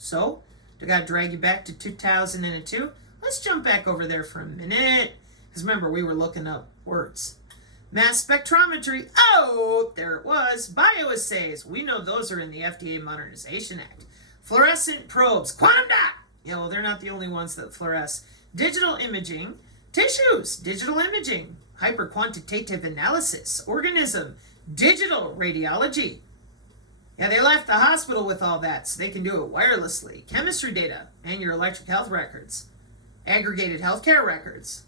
So, I got to drag you back to 2002. Let's jump back over there for a minute. Because remember, we were looking up words. Mass spectrometry. Oh, there it was. Bioassays. We know those are in the FDA Modernization Act. Fluorescent probes. Quantum dot. Yeah, well, they're not the only ones that fluoresce. Digital imaging. Tissues. Digital imaging. Hyperquantitative analysis. Organism. Digital radiology. Yeah, they left the hospital with all that so they can do it wirelessly. Chemistry data and your electric health records. Aggregated healthcare records.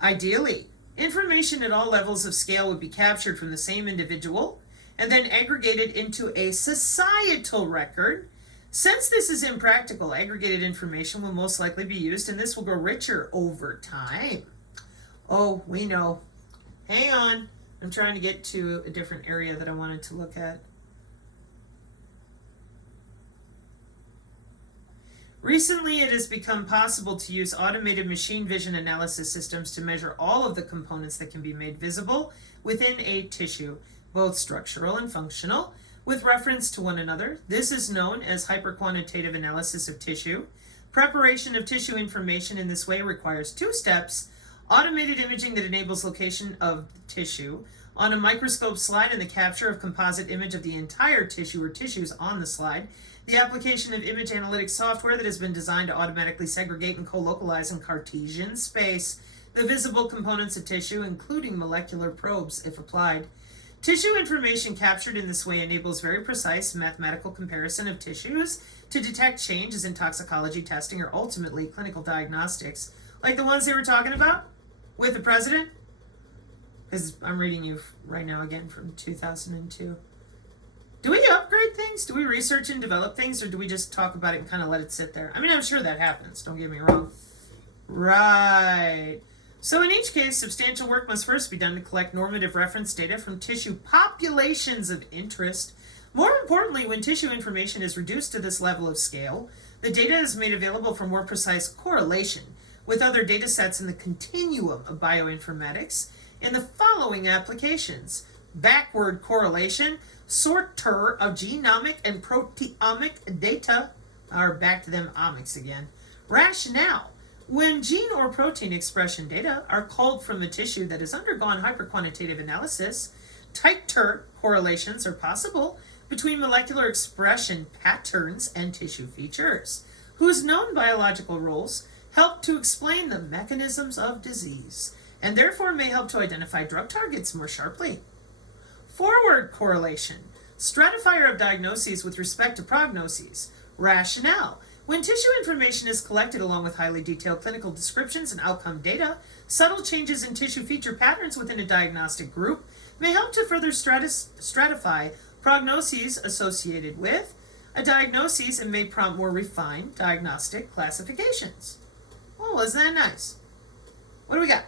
Ideally, information at all levels of scale would be captured from the same individual and then aggregated into a societal record. Since this is impractical, aggregated information will most likely be used and this will grow richer over time. Oh, we know. Hang on. I'm trying to get to a different area that I wanted to look at. Recently, it has become possible to use automated machine vision analysis systems to measure all of the components that can be made visible within a tissue, both structural and functional, with reference to one another. This is known as hyperquantitative analysis of tissue. Preparation of tissue information in this way requires 2 steps. Automated imaging that enables location of the tissue on a microscope slide and the capture of composite image of the entire tissue or tissues on the slide. The application of image analytics software that has been designed to automatically segregate and co-localize in Cartesian space the visible components of tissue, including molecular probes, if applied. Tissue information captured in this way enables very precise mathematical comparison of tissues to detect changes in toxicology testing or ultimately clinical diagnostics, like the ones they were talking about with the president. Because I'm reading you right now again from 2002. Do we upgrade things? Do we research and develop things? Or do we just talk about it and kind of let it sit there? I mean, I'm sure that happens. Don't get me wrong. Right. So in each case, substantial work must first be done to collect normative reference data from tissue populations of interest. More importantly, when tissue information is reduced to this level of scale, the data is made available for more precise correlation with other data sets in the continuum of bioinformatics in the following applications: backward correlation, sorter of genomic and proteomic data, or back to them omics again. Rationale: when gene or protein expression data are culled from a tissue that has undergone hyperquantitative analysis, tighter correlations are possible between molecular expression patterns and tissue features, whose known biological roles help to explain the mechanisms of disease, and therefore may help to identify drug targets more sharply. Forward correlation, stratifier of diagnoses with respect to prognoses. Rationale: when tissue information is collected along with highly detailed clinical descriptions and outcome data, subtle changes in tissue feature patterns within a diagnostic group may help to further stratify prognoses associated with a diagnosis and may prompt more refined diagnostic classifications. Oh, isn't that nice? What do we got?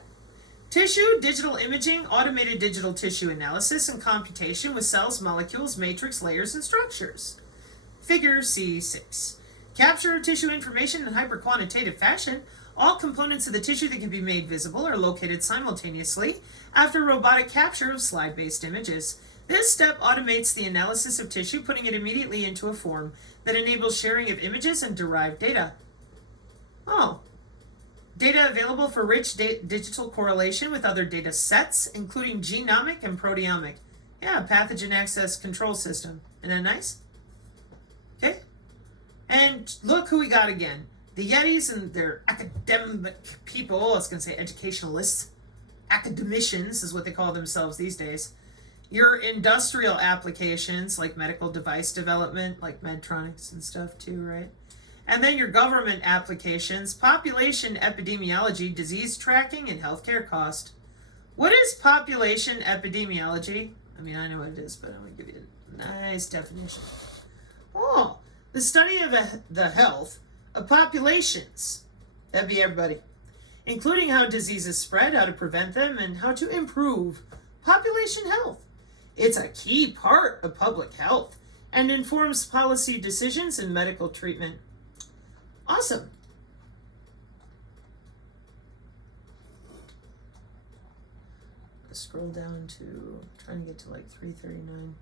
Tissue, digital imaging, automated digital tissue analysis and computation with cells, molecules, matrix, layers, and structures. Figure C6. Capture of tissue information in hyperquantitative fashion. All components of the tissue that can be made visible are located simultaneously after robotic capture of slide-based images. This step automates the analysis of tissue, putting it immediately into a form that enables sharing of images and derived data. Oh. Data available for rich digital correlation with other data sets, including genomic and proteomic. Yeah, pathogen access control system. Isn't that nice? Okay. And look who we got again. The Yetis and their academic people, I was going to say educationalists, academicians is what they call themselves these days. Your industrial applications like medical device development, like Medtronics and stuff too, right? And then your government applications, population epidemiology, disease tracking, and healthcare cost. What is population epidemiology? I mean, I know what it is, but I'm going to give you a nice definition. Oh, the study of the health of populations. That'd be everybody. Including how diseases spread, how to prevent them, and how to improve population health. It's a key part of public health and informs policy decisions and medical treatment. Awesome. Let's scroll down to, trying to get to like 339.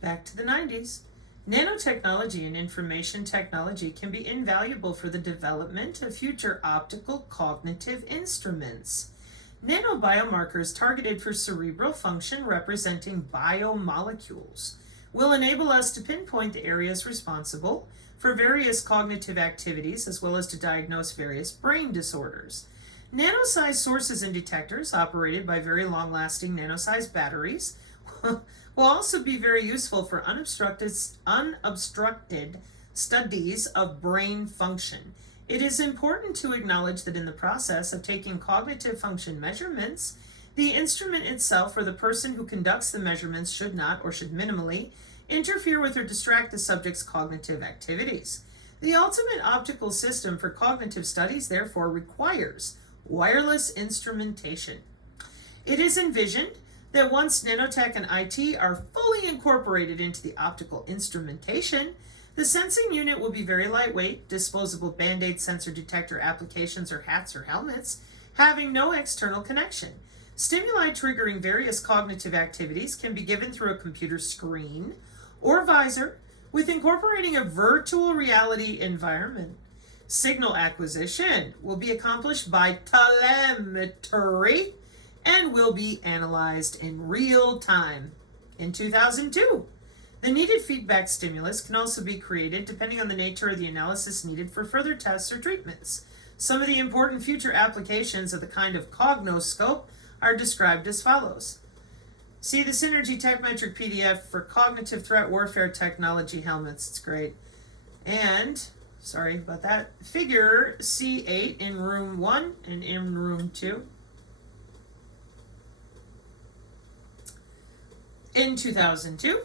Back to the 90s. Nanotechnology and information technology can be invaluable for the development of future optical cognitive instruments. Nanobiomarkers targeted for cerebral function representing biomolecules will enable us to pinpoint the areas responsible for various cognitive activities as well as to diagnose various brain disorders. Nano-sized sources and detectors operated by very long-lasting nano-sized batteries will also be very useful for unobstructed studies of brain function. It is important to acknowledge that in the process of taking cognitive function measurements, the instrument itself or the person who conducts the measurements should not, or should minimally, interfere with or distract the subject's cognitive activities. The ultimate optical system for cognitive studies therefore requires wireless instrumentation. It is envisioned that once nanotech and IT are fully incorporated into the optical instrumentation, the sensing unit will be very lightweight, disposable Band-Aid sensor detector applications or hats or helmets, having no external connection. Stimuli triggering various cognitive activities can be given through a computer screen or visor with incorporating a virtual reality environment. Signal acquisition will be accomplished by telemetry and will be analyzed in real time. In 2002, the needed feedback stimulus can also be created depending on the nature of the analysis needed for further tests or treatments. Some of the important future applications of the kind of cognoscope are described as follows. See the Synergy TechMetric PDF for cognitive threat warfare technology helmets. It's great. And, sorry about that, figure C8 in room 1 and in room 2. In 2002,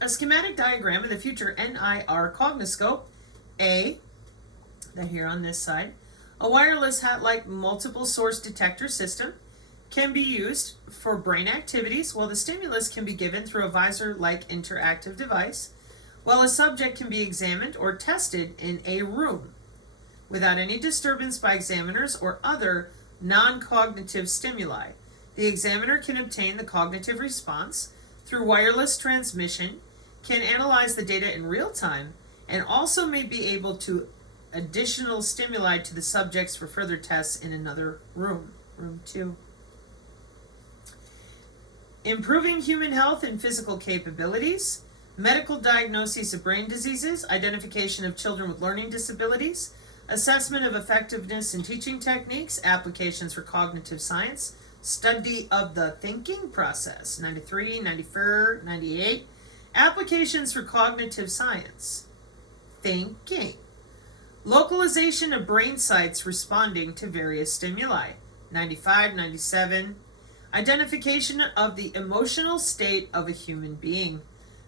a schematic diagram of the future NIR cognoscope, that here on this side, a wireless hat-like multiple source detector system, can be used for brain activities while the stimulus can be given through a visor-like interactive device, while a subject can be examined or tested in a room without any disturbance by examiners or other non-cognitive stimuli. The examiner can obtain the cognitive response through wireless transmission, can analyze the data in real time, and also may be able to additional stimuli to the subjects for further tests in another room, room 2. Improving human health and physical capabilities, medical diagnoses of brain diseases, identification of children with learning disabilities, assessment of effectiveness in teaching techniques, applications for cognitive science, study of the thinking process, 93, 94, 98, applications for cognitive science, thinking, localization of brain sites responding to various stimuli, 95, 97, identification of the emotional state of a human being,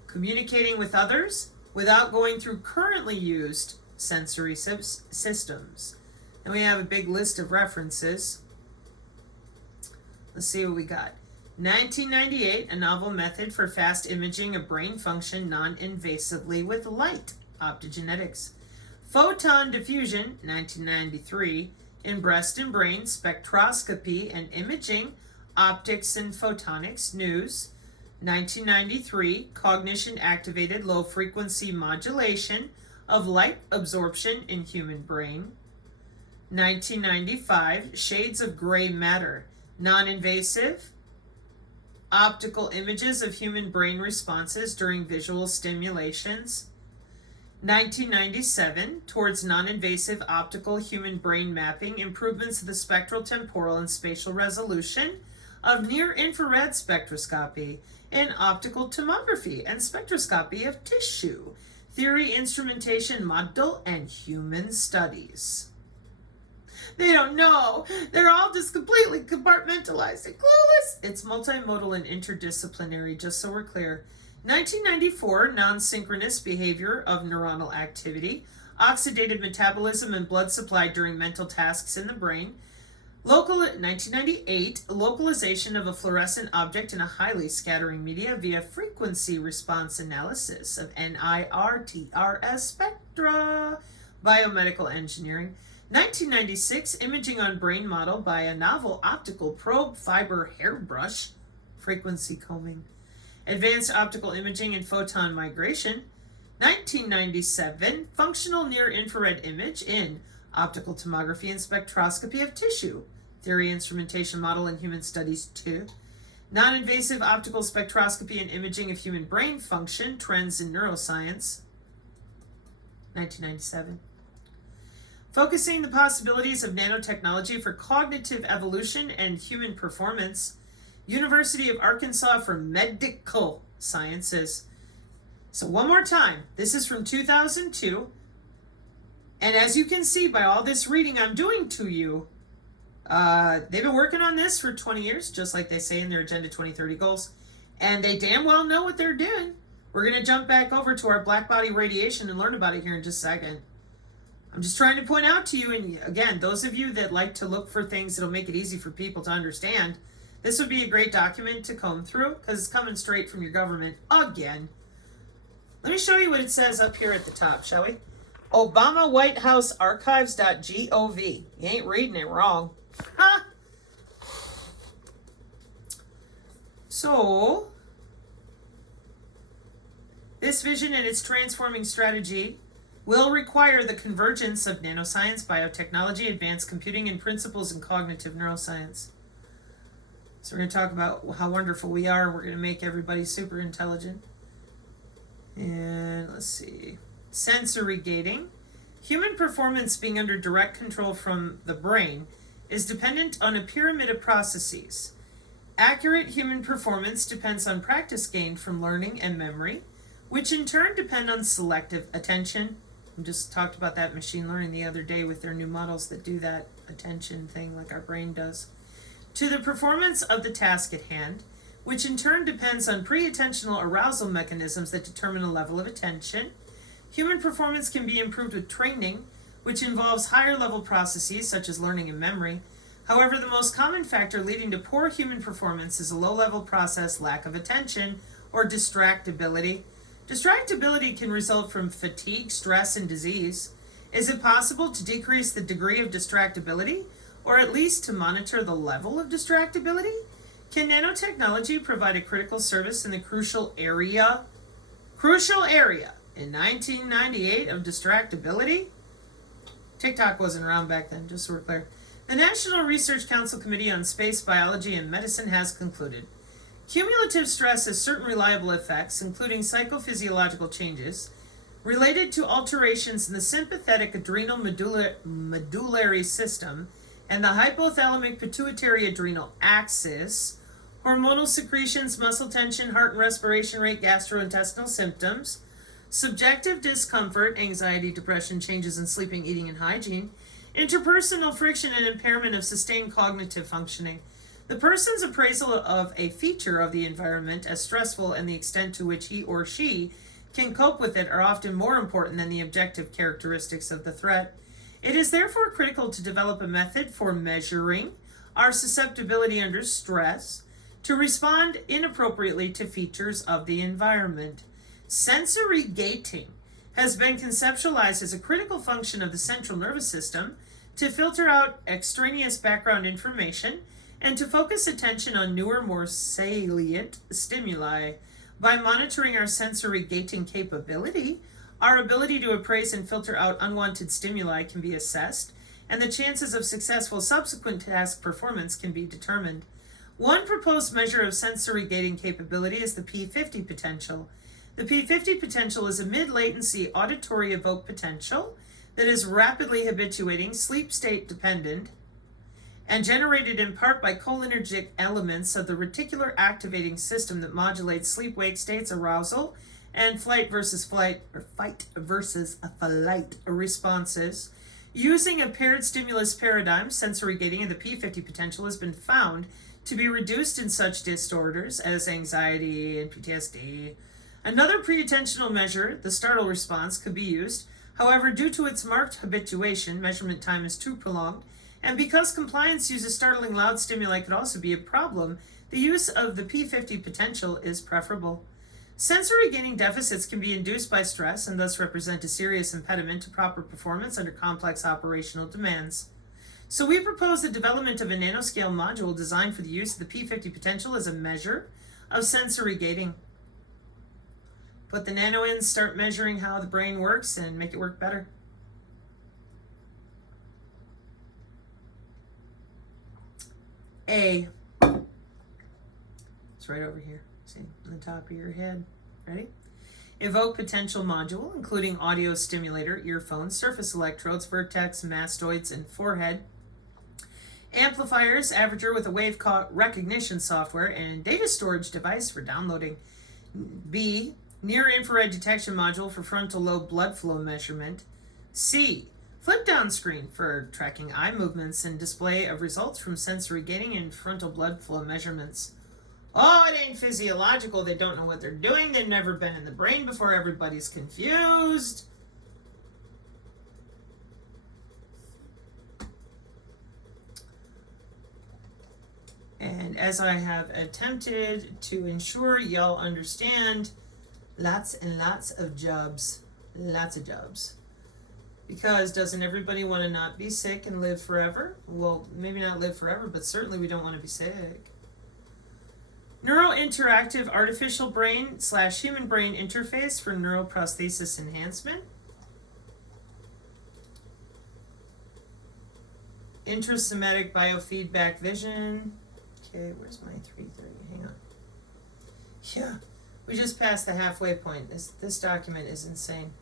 communicating with others without going through currently used sensory systems. And we have a big list of references. Let's see what we got. 1998, a novel method for fast imaging of brain function non-invasively with light, optogenetics. Photon diffusion, 1993, in breast and brain spectroscopy and imaging, optics and photonics, news. 1993, cognition activated low frequency modulation of light absorption in human brain. 1995, shades of gray matter, non-invasive, optical images of human brain responses during visual stimulations. 1997, towards non-invasive optical human brain mapping, improvements of the spectral, temporal, and spatial resolution of near-infrared spectroscopy and optical tomography and spectroscopy of tissue, theory, instrumentation, model, and human studies. They don't know. They're all just completely compartmentalized and clueless. It's multimodal and interdisciplinary, just so we're clear. 1994, non-synchronous behavior of neuronal activity, oxidative metabolism and blood supply during mental tasks in the brain. 1998, localization of a fluorescent object in a highly scattering media via frequency response analysis of NIR-TRS spectra. Biomedical engineering. 1996, imaging on brain model by a novel optical probe fiber hairbrush frequency combing. Advanced optical imaging and photon migration. 1997, functional near-infrared image in optical tomography and spectroscopy of tissue. Theory instrumentation model in human studies 2. Non-invasive optical spectroscopy and imaging of human brain function, trends in neuroscience. 1997. Focusing the possibilities of nanotechnology for cognitive evolution and human performance. University of Arkansas for Medical Sciences. So one more time, this is from 2002. And as you can see by all this reading I'm doing to you, they've been working on this for 20 years, just like they say in their Agenda 2030 goals. And they damn well know what they're doing. We're going to jump back over to our black body radiation and learn about it here in just a second. I'm just trying to point out to you, and again, those of you that like to look for things that'll make it easy for people to understand, this would be a great document to comb through because it's coming straight from your government again. Let me show you what it says up here at the top, shall we? Obama White House Archives.gov. You ain't reading it wrong. Huh? So, this vision and its transforming strategy will require the convergence of nanoscience, biotechnology, advanced computing, and principles in cognitive neuroscience. So we're going to talk about how wonderful we are. We're going to make everybody super intelligent. And let's see. Sensory gating. Human performance being under direct control from the brain is dependent on a pyramid of processes. Accurate human performance depends on practice gained from learning and memory, which in turn depend on selective attention. I just talked about that machine learning the other day with their new models that do that attention thing like our brain does. To the performance of the task at hand, which in turn depends on pre-attentional arousal mechanisms that determine a level of attention. Human performance can be improved with training, which involves higher level processes such as learning and memory. However, the most common factor leading to poor human performance is a low-level process, lack of attention, or distractibility. Distractibility can result from fatigue, stress, and disease. Is it possible to decrease the degree of distractibility, or at least to monitor the level of distractibility? Can nanotechnology provide a critical service in the crucial area in 1998 of distractibility? TikTok wasn't around back then, just so we're clear. The National Research Council Committee on Space Biology and Medicine has concluded cumulative stress has certain reliable effects, including psychophysiological changes, related to alterations in the sympathetic adrenal medullary system and the hypothalamic pituitary adrenal axis, hormonal secretions, muscle tension, heart and respiration rate, gastrointestinal symptoms, subjective discomfort, anxiety, depression, changes in sleeping, eating, and hygiene, interpersonal friction, and impairment of sustained cognitive functioning. The person's appraisal of a feature of the environment as stressful and the extent to which he or she can cope with it are often more important than the objective characteristics of the threat. It is therefore critical to develop a method for measuring our susceptibility under stress to respond inappropriately to features of the environment. Sensory gating has been conceptualized as a critical function of the central nervous system to filter out extraneous background information and to focus attention on newer, more salient stimuli. By monitoring our sensory gating capability, our ability to appraise and filter out unwanted stimuli can be assessed, and the chances of successful subsequent task performance can be determined. One proposed measure of sensory gating capability is the P50 potential. The P50 potential is a mid-latency auditory evoked potential that is rapidly habituating, sleep state dependent, and generated in part by cholinergic elements of the reticular activating system that modulates sleep-wake states, arousal, and fight versus flight responses. Using a paired stimulus paradigm, sensory gating of the P50 potential has been found to be reduced in such disorders as anxiety and PTSD. Another pre-attentional measure, the startle response, could be used. However, due to its marked habituation, measurement time is too prolonged, and because compliance uses startling loud stimuli could also be a problem, the use of the P50 potential is preferable. Sensory gaining deficits can be induced by stress and thus represent a serious impediment to proper performance under complex operational demands. So we propose the development of a nanoscale module designed for the use of the P50 potential as a measure of sensory gating. Put the nano in, start measuring how the brain works, and make it work better. A. It's right over here. See, on the top of your head. Ready? Evoke potential module, including audio stimulator, earphones, surface electrodes, vertex, mastoids, and forehead. Amplifiers, averager with a wave recognition software, and data storage device for downloading. B. Near-infrared detection module for frontal lobe blood flow measurement. C. Flip-down screen for tracking eye movements and display of results from sensory gating and frontal blood flow measurements. Oh, it ain't physiological. They don't know what they're doing. They've never been in the brain before. Everybody's confused. And as I have attempted to ensure y'all understand, lots and lots of jobs. Lots of jobs. Because doesn't everybody want to not be sick and live forever? Well, maybe not live forever, but certainly we don't want to be sick. Neurointeractive artificial brain / human brain interface for neuroprosthesis enhancement. Intrasomatic biofeedback vision. Okay, where's my 330? Hang on. Yeah, we just passed the halfway point. This document is insane.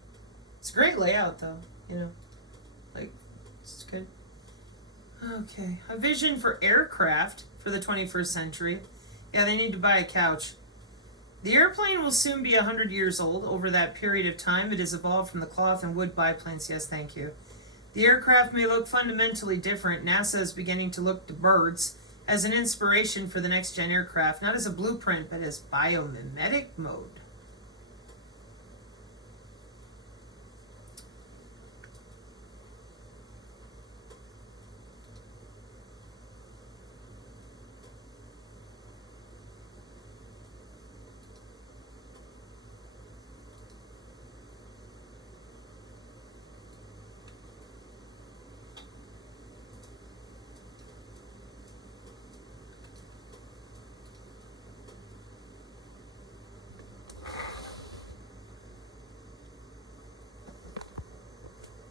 It's a great layout, though. You know, like, it's good. Okay, a vision for aircraft for the 21st century. Yeah, they need to buy a couch. The airplane will soon be 100 years old. Over that period of time, it has evolved from the cloth and wood biplanes. Yes, thank you. The aircraft may look fundamentally different. NASA is beginning to look to birds as an inspiration for the next-gen aircraft, not as a blueprint, but as biomimetic mode.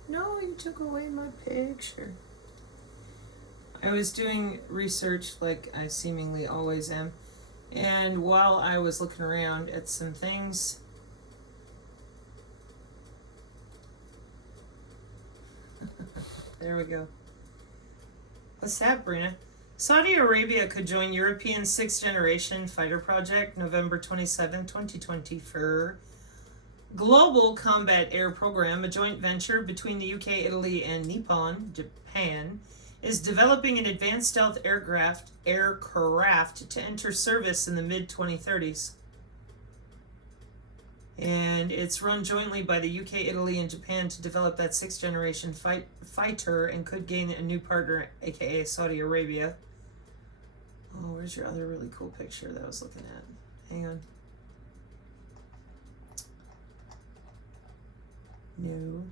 No, you took away my picture. I was doing research like I seemingly always am, and while I was looking around at some things, there we go. What's that, Sabrina? Saudi Arabia could join European 6th generation fighter project November 27, 2020 for Global Combat Air Program, a joint venture between the UK, Italy, and Nippon, Japan, is developing an advanced stealth aircraft to enter service in the mid-2030s. And it's run jointly by the UK, Italy, and Japan to develop that 6th generation fighter and could gain a new partner, aka Saudi Arabia. Oh, where's your other really cool picture that I was looking at? Hang on. No.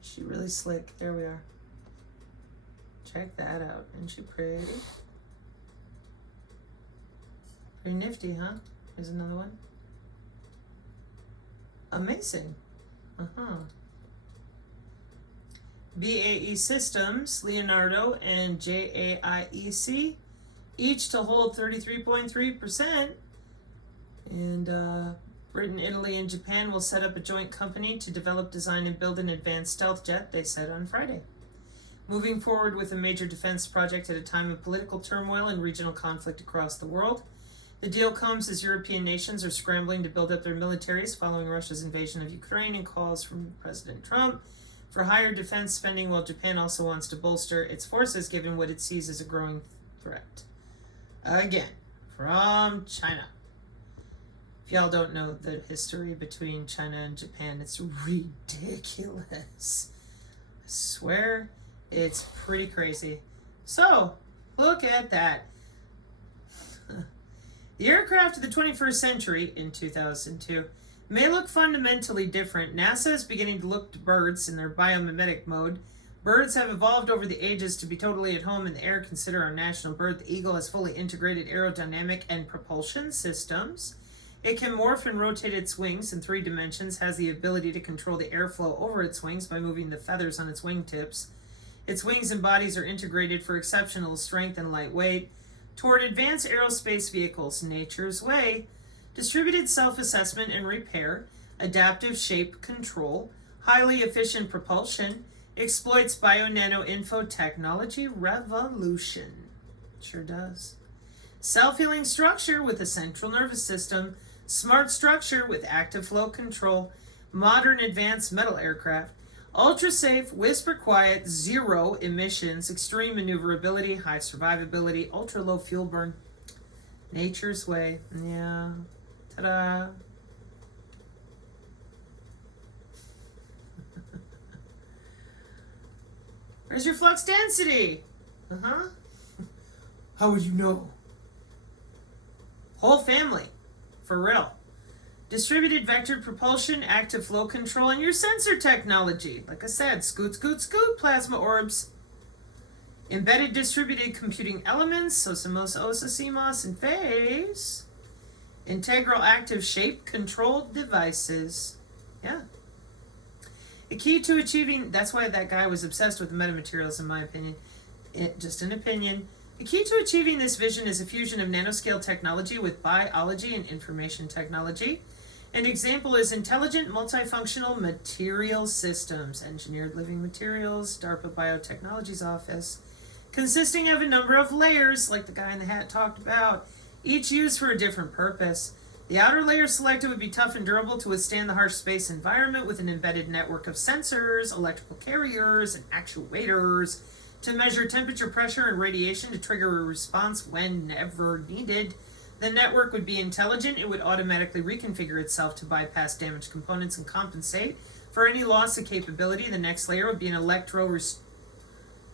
She really slick. There we are. Check that out. Isn't she pretty? Pretty nifty, huh? Here's another one. Amazing. BAE Systems, Leonardo, and JAIEC, each to hold 33.3%. And Britain, Italy, and Japan will set up a joint company to develop, design, and build an advanced stealth jet, they said on Friday. Moving forward with a major defense project at a time of political turmoil and regional conflict across the world. The deal comes as European nations are scrambling to build up their militaries following Russia's invasion of Ukraine and calls from President Trump for higher defense spending, while Japan also wants to bolster its forces given what it sees as a growing threat. Again, from China. If y'all don't know the history between China and Japan, it's ridiculous. I swear, it's pretty crazy. So, look at that. The aircraft of the 21st century, in 2002, may look fundamentally different. NASA is beginning to look to birds in their biomimetic mode. Birds have evolved over the ages to be totally at home in the air. Consider our national bird. The eagle has fully integrated aerodynamic and propulsion systems. It can morph and rotate its wings in 3 dimensions, has the ability to control the airflow over its wings by moving the feathers on its wingtips. Its wings and bodies are integrated for exceptional strength and lightweight. Toward advanced aerospace vehicles, nature's way. Distributed self-assessment and repair, adaptive shape control, highly efficient propulsion, exploits bio-nano info technology revolution. Sure does. Self-healing structure with a central nervous system, smart structure with active flow control, modern advanced metal aircraft, ultra-safe, whisper-quiet, 0 emissions, extreme maneuverability, high survivability, ultra-low fuel burn. Nature's way. Yeah. Ta-da. Where's your flux density? Uh-huh. How would you know? Whole family. For real. Distributed vectored propulsion, active flow control, and your sensor technology. Like I said, scoot, scoot, scoot, plasma orbs. Embedded distributed computing elements, SOSIMOS, OSA, CMOS, and phase. Integral active shape controlled devices. Yeah. The key to achieving, that's why that guy was obsessed with the metamaterials, in my opinion. Just an opinion. The key to achieving this vision is a fusion of nanoscale technology with biology and information technology. An example is intelligent multifunctional material systems, engineered living materials, DARPA Biotechnology's office, consisting of a number of layers, like the guy in the hat talked about, each used for a different purpose. The outer layer selected would be tough and durable to withstand the harsh space environment with an embedded network of sensors, electrical carriers, and actuators to measure temperature, pressure, and radiation to trigger a response whenever needed. The network would be intelligent. It would automatically reconfigure itself to bypass damaged components and compensate for any loss of capability. The next layer would be an electrorestrictive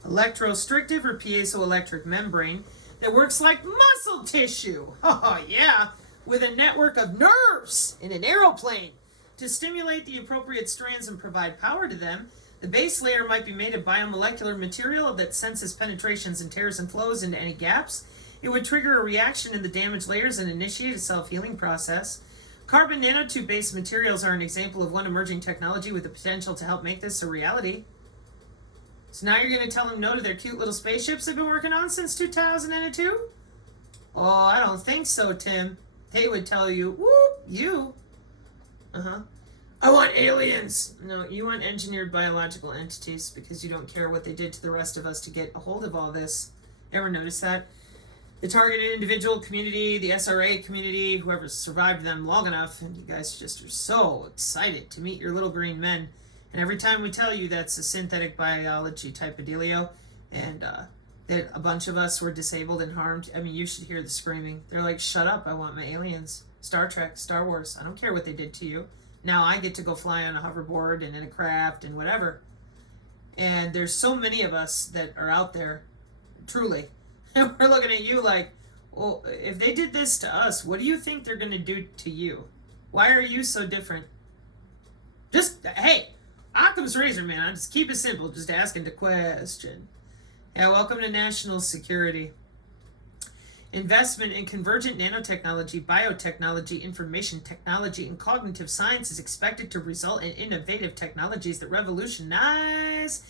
or piezoelectric membrane that works like muscle tissue. Oh, yeah, with a network of nerves in an aeroplane to stimulate the appropriate strands and provide power to them. The base layer might be made of biomolecular material that senses penetrations and tears and flows into any gaps. It would trigger a reaction in the damaged layers and initiate a self-healing process. Carbon nanotube-based materials are an example of one emerging technology with the potential to help make this a reality. So now you're going to tell them no to their cute little spaceships they've been working on since 2002? Oh, I don't think so, Tim. They would tell you, whoop, you. Uh-huh. I want aliens. No, you want engineered biological entities because you don't care what they did to the rest of us to get a hold of all this. Ever notice that? The targeted individual community, the SRA community, whoever survived them long enough, and you guys just are so excited to meet your little green men. And every time we tell you that's a synthetic biology type of dealio, and that a bunch of us were disabled and harmed, I mean, you should hear the screaming. They're like, shut up, I want my aliens. Star Trek, Star Wars, I don't care what they did to you. Now I get to go fly on a hoverboard and in a craft and whatever. And there's so many of us that are out there, truly. And we're looking at you like, well, if they did this to us, what do you think they're going to do to you? Why are you so different? Just, hey, Occam's razor, man. Just keep it simple. Just asking the question. Yeah, welcome to national security. Investment in convergent nanotechnology, biotechnology, information technology, and cognitive science is expected to result in innovative technologies that revolutionize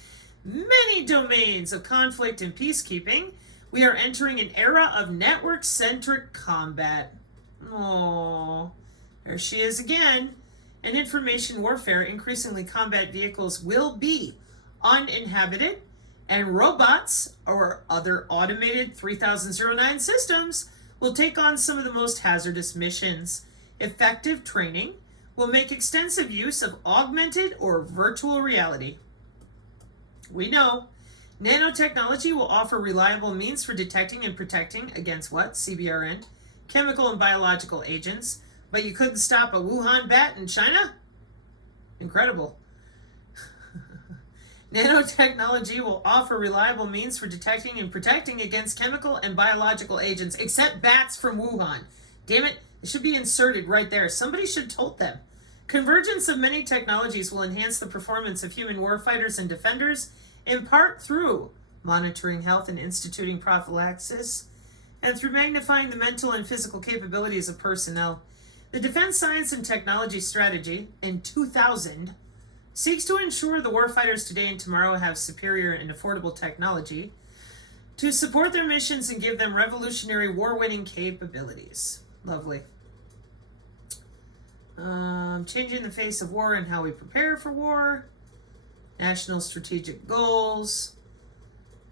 many domains of conflict and peacekeeping. We are entering an era of network-centric combat. Oh, there she is again. In information warfare, increasingly combat vehicles will be uninhabited, and robots or other automated 3009 systems will take on some of the most hazardous missions. Effective training will make extensive use of augmented or virtual reality. We know nanotechnology will offer reliable means for detecting and protecting against what? CBRN, chemical and biological agents. But you couldn't stop a Wuhan bat in China? Incredible. Nanotechnology will offer reliable means for detecting and protecting against chemical and biological agents, except bats from Wuhan. Damn it, it should be inserted right there. Somebody should have told them. Convergence of many technologies will enhance the performance of human warfighters and defenders, in part through monitoring health and instituting prophylaxis, and through magnifying the mental and physical capabilities of personnel. The Defense Science and Technology Strategy, in 2000, seeks to ensure the warfighters today and tomorrow have superior and affordable technology to support their missions and give them revolutionary war-winning capabilities. Lovely. Changing the face of war and how we prepare for war. National strategic goals.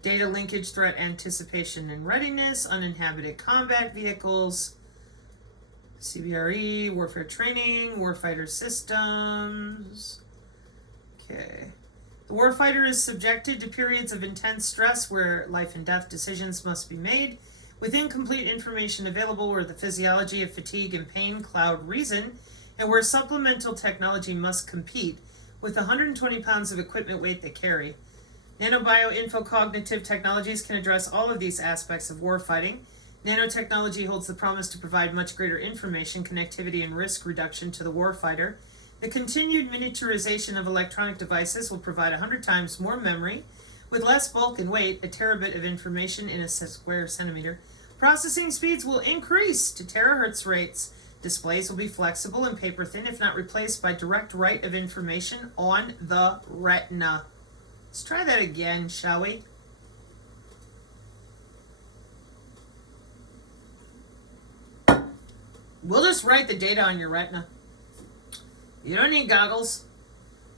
Data linkage, threat anticipation and readiness. Uninhabited combat vehicles. CBRE, warfare training, warfighter systems. Okay. The warfighter is subjected to periods of intense stress where life and death decisions must be made with incomplete information available, where the physiology of fatigue and pain cloud reason, and where supplemental technology must compete with the 120 pounds of equipment weight they carry. Nanobioinfocognitive technologies can address all of these aspects of warfighting. Nanotechnology holds the promise to provide much greater information, connectivity, and risk reduction to the warfighter. The continued miniaturization of electronic devices will provide 100 times more memory with less bulk and weight, a terabit of information in a square centimeter. Processing speeds will increase to terahertz rates. Displays will be flexible and paper thin, if not replaced by direct write of information on the retina. Let's try that again, shall we? We'll just write the data on your retina. You don't need goggles.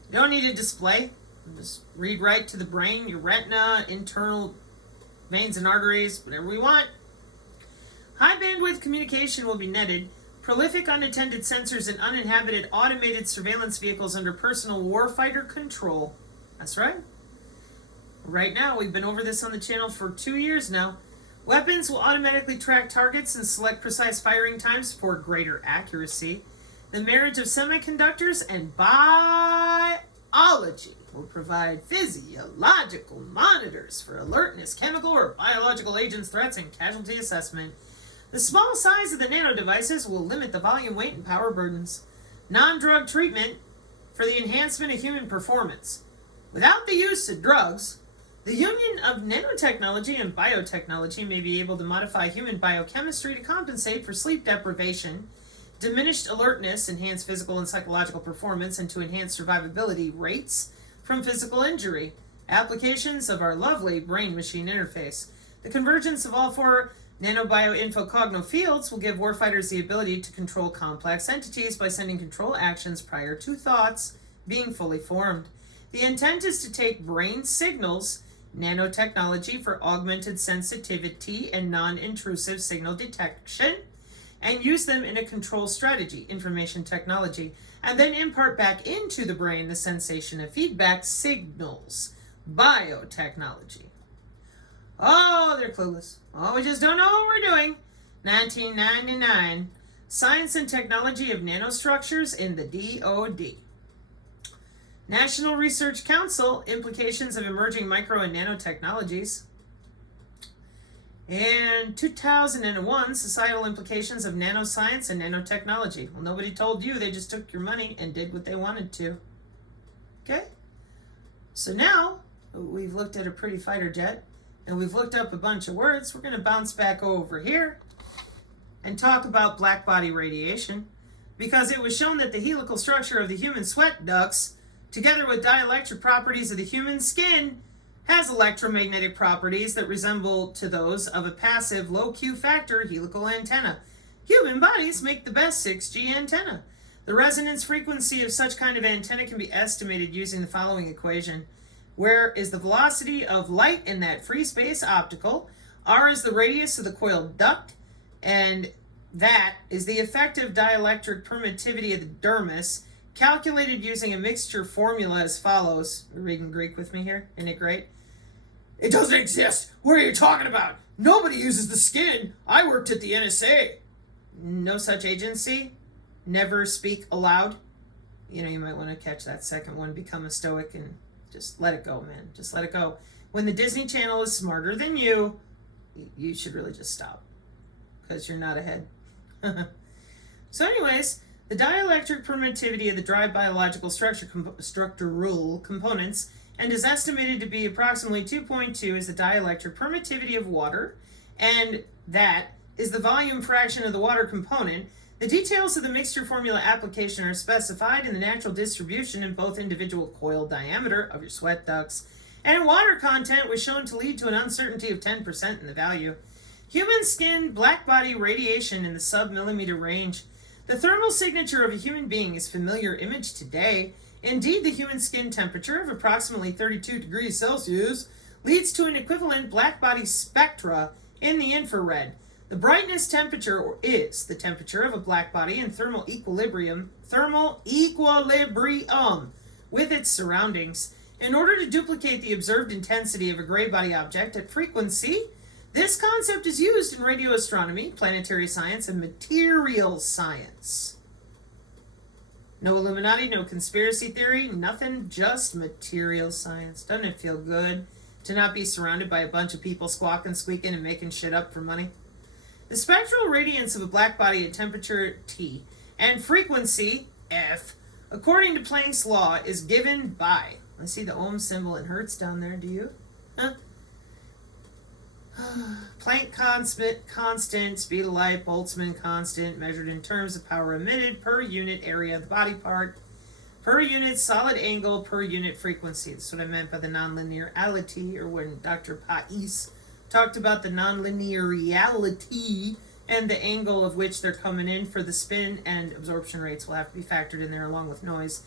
You don't need a display. Just read right to the brain, your retina, internal veins and arteries, whatever we want. High bandwidth communication will be netted. Prolific unattended sensors and uninhabited automated surveillance vehicles under personal warfighter control. That's right. Right now, we've been over this on the channel for 2 years now. Weapons will automatically track targets and select precise firing times for greater accuracy. The marriage of semiconductors and biology will provide physiological monitors for alertness, chemical or biological agents, threats, and casualty assessment. The small size of the nano devices will limit the volume, weight, and power burdens. Non-drug treatment for the enhancement of human performance. Without the use of drugs, the union of nanotechnology and biotechnology may be able to modify human biochemistry to compensate for sleep deprivation, diminished alertness, enhance physical and psychological performance, and to enhance survivability rates from physical injury. Applications of our lovely brain-machine interface. The convergence of all four nanobioinfocogno fields will give warfighters the ability to control complex entities by sending control actions prior to thoughts being fully formed. The intent is to take brain signals, nanotechnology for augmented sensitivity and non-intrusive signal detection, and use them in a control strategy, information technology, and then impart back into the brain the sensation of feedback signals, biotechnology. Oh, they're clueless. Oh, we just don't know what we're doing. 1999, Science and Technology of Nanostructures in the DoD. National Research Council, Implications of Emerging Micro and Nanotechnologies. And 2001, Societal Implications of Nanoscience and Nanotechnology. Well, nobody told you. They just took your money and did what they wanted to. Okay? So now, we've looked at a pretty fighter jet, and we've looked up a bunch of words. We're going to bounce back over here and talk about black body radiation, because it was shown that the helical structure of the human sweat ducts, together with dielectric properties of the human skin, has electromagnetic properties that resemble to those of a passive low Q factor helical antenna. Human bodies make the best 6G antenna. The resonance frequency of such kind of antenna can be estimated using the following equation. Where is the velocity of light in that free space optical? R is the radius of the coiled duct, and that is the effective dielectric permittivity of the dermis, calculated using a mixture formula as follows. You're reading Greek with me here? Isn't it great? It doesn't exist. What are you talking about? Nobody uses the skin. I worked at the NSA. No such agency. Never speak aloud. You know, you might want to catch that second one. Become a stoic and Just let it go, man. Just let it go. When the Disney Channel is smarter than you, you should really just stop, because you're not ahead. So anyways, the dielectric permittivity of the dry biological structural components and is estimated to be approximately 2.2 is the dielectric permittivity of water, and that is the volume fraction of the water component. The details of the mixture formula application are specified in the natural distribution in both individual coil diameter of your sweat ducts, and water content was shown to lead to an uncertainty of 10% in the value. Human skin black body radiation in the sub-millimeter range. The thermal signature of a human being is a familiar image today. Indeed, the human skin temperature of approximately 32 degrees Celsius leads to an equivalent black body spectra in the infrared. The brightness temperature is the temperature of a black body in thermal equilibrium with its surroundings. In order to duplicate the observed intensity of a gray body object at frequency, this concept is used in radio astronomy, planetary science, and materials science. No Illuminati, no conspiracy theory, nothing, just materials science. Doesn't it feel good to not be surrounded by a bunch of people squawking, squeaking, and making shit up for money? The spectral radiance of a black body at temperature T and frequency F, according to Planck's law, is given by... I see the ohm symbol in hertz down there, do you? Huh? Planck constant, speed of light, Boltzmann constant, measured in terms of power emitted per unit area of the body part, per unit solid angle, per unit frequency. That's what I meant by the nonlinearity, or when Dr. Pais talked about the nonlinearity and the angle of which they're coming in for the spin and absorption rates will have to be factored in there along with noise.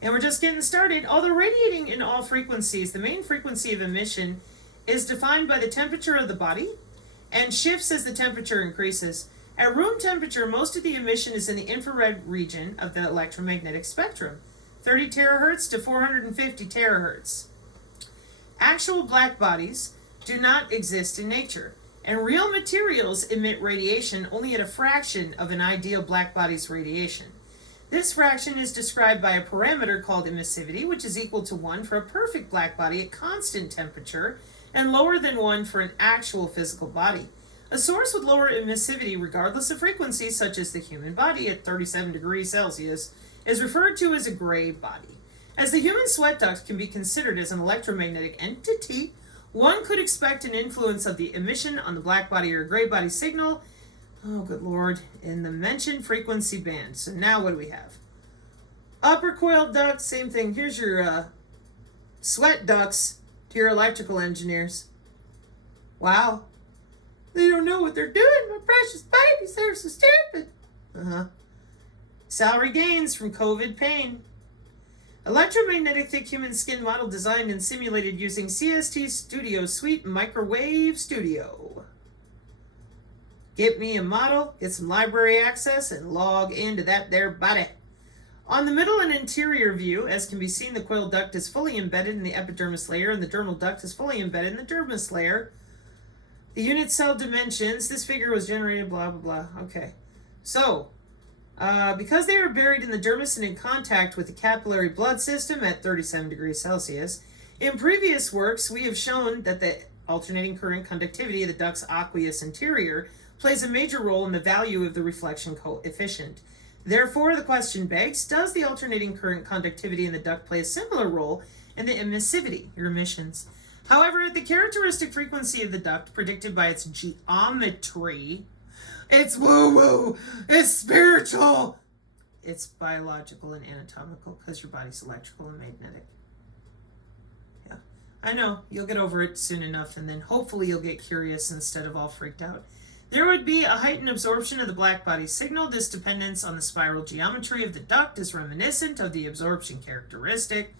And we're just getting started. Although radiating in all frequencies, the main frequency of emission is defined by the temperature of the body and shifts as the temperature increases. At room temperature, most of the emission is in the infrared region of the electromagnetic spectrum, 30 terahertz to 450 terahertz. Actual black bodies do not exist in nature, and real materials emit radiation only at a fraction of an ideal black body's radiation. This fraction is described by a parameter called emissivity, which is equal to 1 for a perfect black body at constant temperature and lower than 1 for an actual physical body. A source with lower emissivity regardless of frequency, such as the human body at 37 degrees Celsius, is referred to as a gray body. As the human sweat duct can be considered as an electromagnetic entity, one could expect an influence of the emission on the black body or gray body signal, oh good lord, in the mentioned frequency band. So now what do we have? Upper coil duct, same thing. Here's your sweat ducts to your electrical engineers. Wow. They don't know what they're doing, my precious babies. They're so stupid. Salary gains from COVID pain. Electromagnetic thick human skin model designed and simulated using CST Studio Suite Microwave Studio. Get me a model, get some library access, and log into that there body. On the middle and interior view, as can be seen, the coil duct is fully embedded in the epidermis layer, and the dermal duct is fully embedded in the dermis layer. The unit cell dimensions, this figure was generated, blah, blah, blah. Okay. So, because they are buried in the dermis and in contact with the capillary blood system at 37 degrees Celsius, in previous works we have shown that the alternating current conductivity of the duct's aqueous interior plays a major role in the value of the reflection coefficient. Therefore, the question begs, does the alternating current conductivity in the duct play a similar role in the emissivity, your emissions? However, the characteristic frequency of the duct, predicted by its geometry, it's woo-woo, it's spiritual, it's biological and anatomical, because your body's electrical and magnetic. Yeah, I know, you'll get over it soon enough, and then hopefully you'll get curious instead of all freaked out. There would be a heightened absorption of the black body signal. This dependence on the spiral geometry of the duct is reminiscent of the absorption characteristic.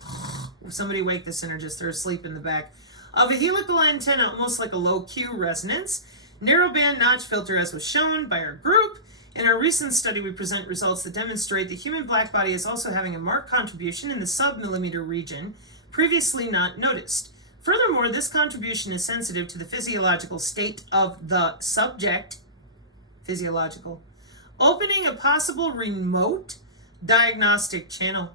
Somebody wake the synergist, they're asleep in the back. Of a helical antenna, almost like a low Q resonance. Narrowband notch filter, as was shown by our group. In our recent study, we present results that demonstrate the human black body is also having a marked contribution in the sub-millimeter region, previously not noticed. Furthermore, this contribution is sensitive to the physiological state of the subject, opening a possible remote diagnostic channel.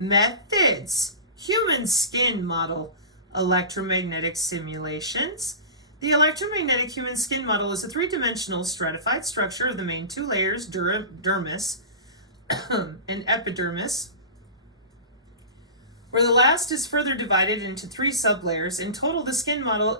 Methods. human skin model electromagnetic simulations. The electromagnetic human skin model is a three-dimensional stratified structure of the main two layers, dermis and epidermis, where the last is further divided into three sublayers. In total, the skin model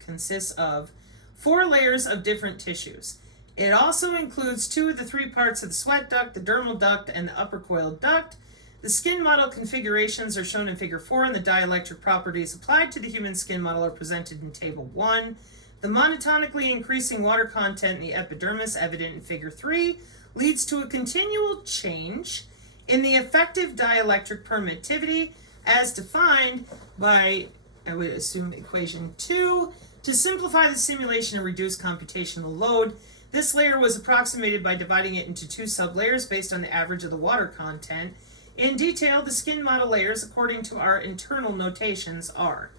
consists of 4 layers of different tissues. It also includes 2 of the 3 parts of the sweat duct, the dermal duct, and the upper coiled duct. The skin model configurations are shown in Figure 4, and the dielectric properties applied to the human skin model are presented in Table 1. The monotonically increasing water content in the epidermis, evident in Figure 3, leads to a continual change in the effective dielectric permittivity as defined by, I would assume, equation 2. To simplify the simulation and reduce computational load, this layer was approximated by dividing it into 2 sublayers based on the average of the water content. In detail, the skin model layers, according to our internal notations, are.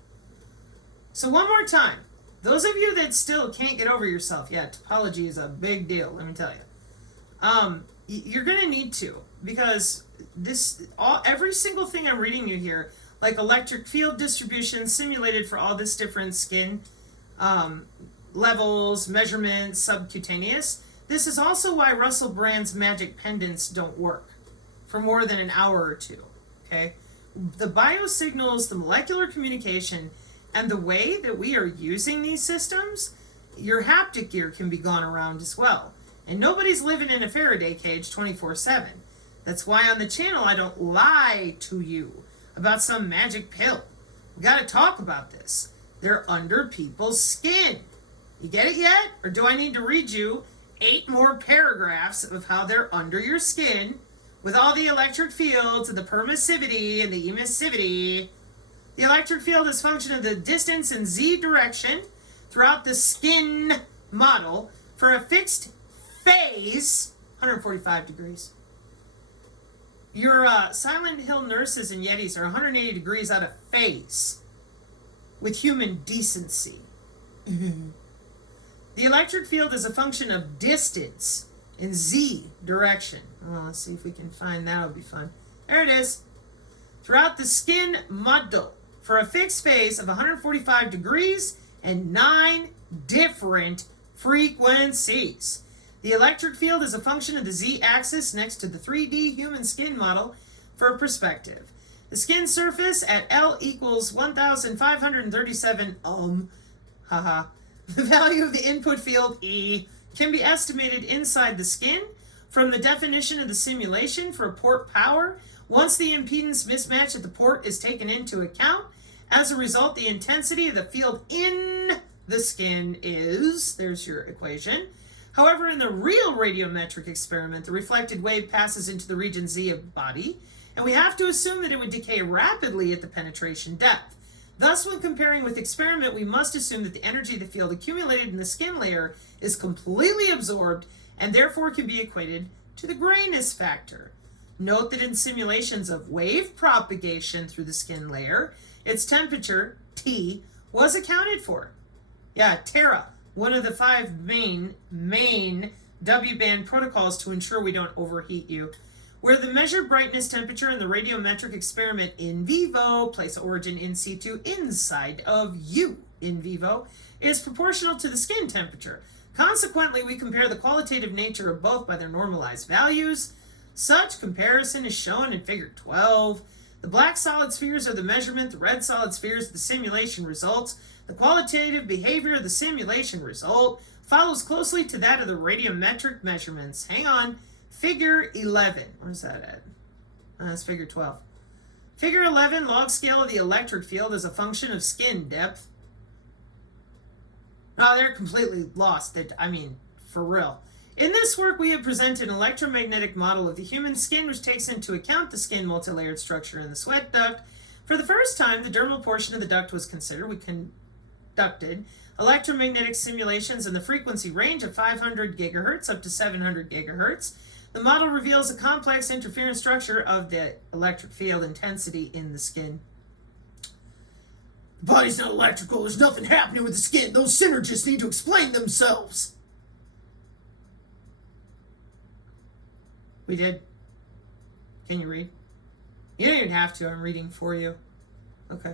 So one more time, those of you that still can't get over yourself, yeah, topology is a big deal, let me tell you. You're going to need to, because every single thing I'm reading you here, like electric field distribution simulated for all this different skin levels, measurements, subcutaneous. This is also why Russell Brand's magic pendants don't work for more than an hour or two, okay? The biosignals, the molecular communication, and the way that we are using these systems, your haptic gear can be gone around as well. And nobody's living in a Faraday cage 24/7. That's why on the channel I don't lie to you about some magic pill. We gotta talk about this. They're under people's skin. You get it yet? Or do I need to read you 8 more paragraphs of how they're under your skin with all the electric fields and the permissivity and the emissivity? The electric field is a function of the distance in z direction throughout the skin model for a fixed phase, 145 degrees. Your Silent Hill nurses and Yetis are 180 degrees out of phase with human decency. The electric field is a function of distance in z direction. Well, let's see if we can find that. Would be fun. There it is. Throughout the skin model for a fixed phase of 145 degrees and 9 different frequencies. The electric field is a function of the z-axis next to the 3D human skin model for perspective. The skin surface at L equals 1,537 The value of the input field E can be estimated inside the skin from the definition of the simulation for port power. Once the impedance mismatch at the port is taken into account, as a result, the intensity of the field in the skin is, there's your equation. However, in the real radiometric experiment, the reflected wave passes into the region Z of body, and we have to assume that it would decay rapidly at the penetration depth. Thus, when comparing with experiment, we must assume that the energy of the field accumulated in the skin layer is completely absorbed and therefore can be equated to the grayness factor. Note that in simulations of wave propagation through the skin layer, its temperature, T, was accounted for. Yeah, Terra, one of the 5 main W-band protocols to ensure we don't overheat you. Where the measured brightness temperature in the radiometric experiment in vivo, place of origin in situ, inside of you in vivo, is proportional to the skin temperature. Consequently, we compare the qualitative nature of both by their normalized values. Such comparison is shown in Figure 12. The black solid spheres are the measurement, the red solid spheres are the simulation results. The qualitative behavior of the simulation result follows closely to that of the radiometric measurements. Hang on. Figure 11. Where's that at? That's Figure 12. Figure 11, log scale of the electric field as a function of skin depth. Oh, they're completely lost. I mean, for real. In this work, we have presented an electromagnetic model of the human skin, which takes into account the skin multilayered structure in the sweat duct. For the first time, the dermal portion of the duct was considered. We conducted electromagnetic simulations in the frequency range of 500 gigahertz up to 700 gigahertz. The model reveals a complex interference structure of the electric field intensity in the skin. The body's not electrical. There's nothing happening with the skin. Those synergists need to explain themselves. We did. Can you read? You don't even have to. I'm reading for you. Okay.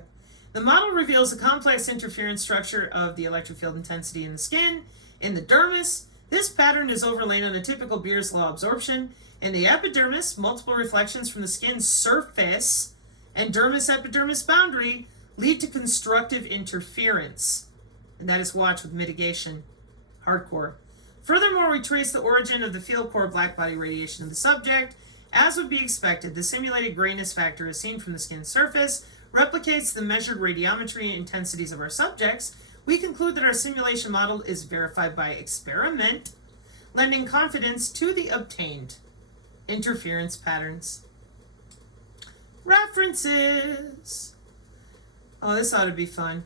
The model reveals a complex interference structure of the electric field intensity in the skin, in the dermis. This pattern is overlain on a typical Beer's law absorption. In the epidermis, multiple reflections from the skin's surface and dermis-epidermis boundary lead to constructive interference. And that is watch with mitigation. Hardcore. Furthermore, we trace the origin of the field core blackbody radiation of the subject. As would be expected, the simulated grayness factor as seen from the skin's surface replicates the measured radiometry intensities of our subjects. We conclude that our simulation model is verified by experiment, lending confidence to the obtained interference patterns. References. Oh, this ought to be fun.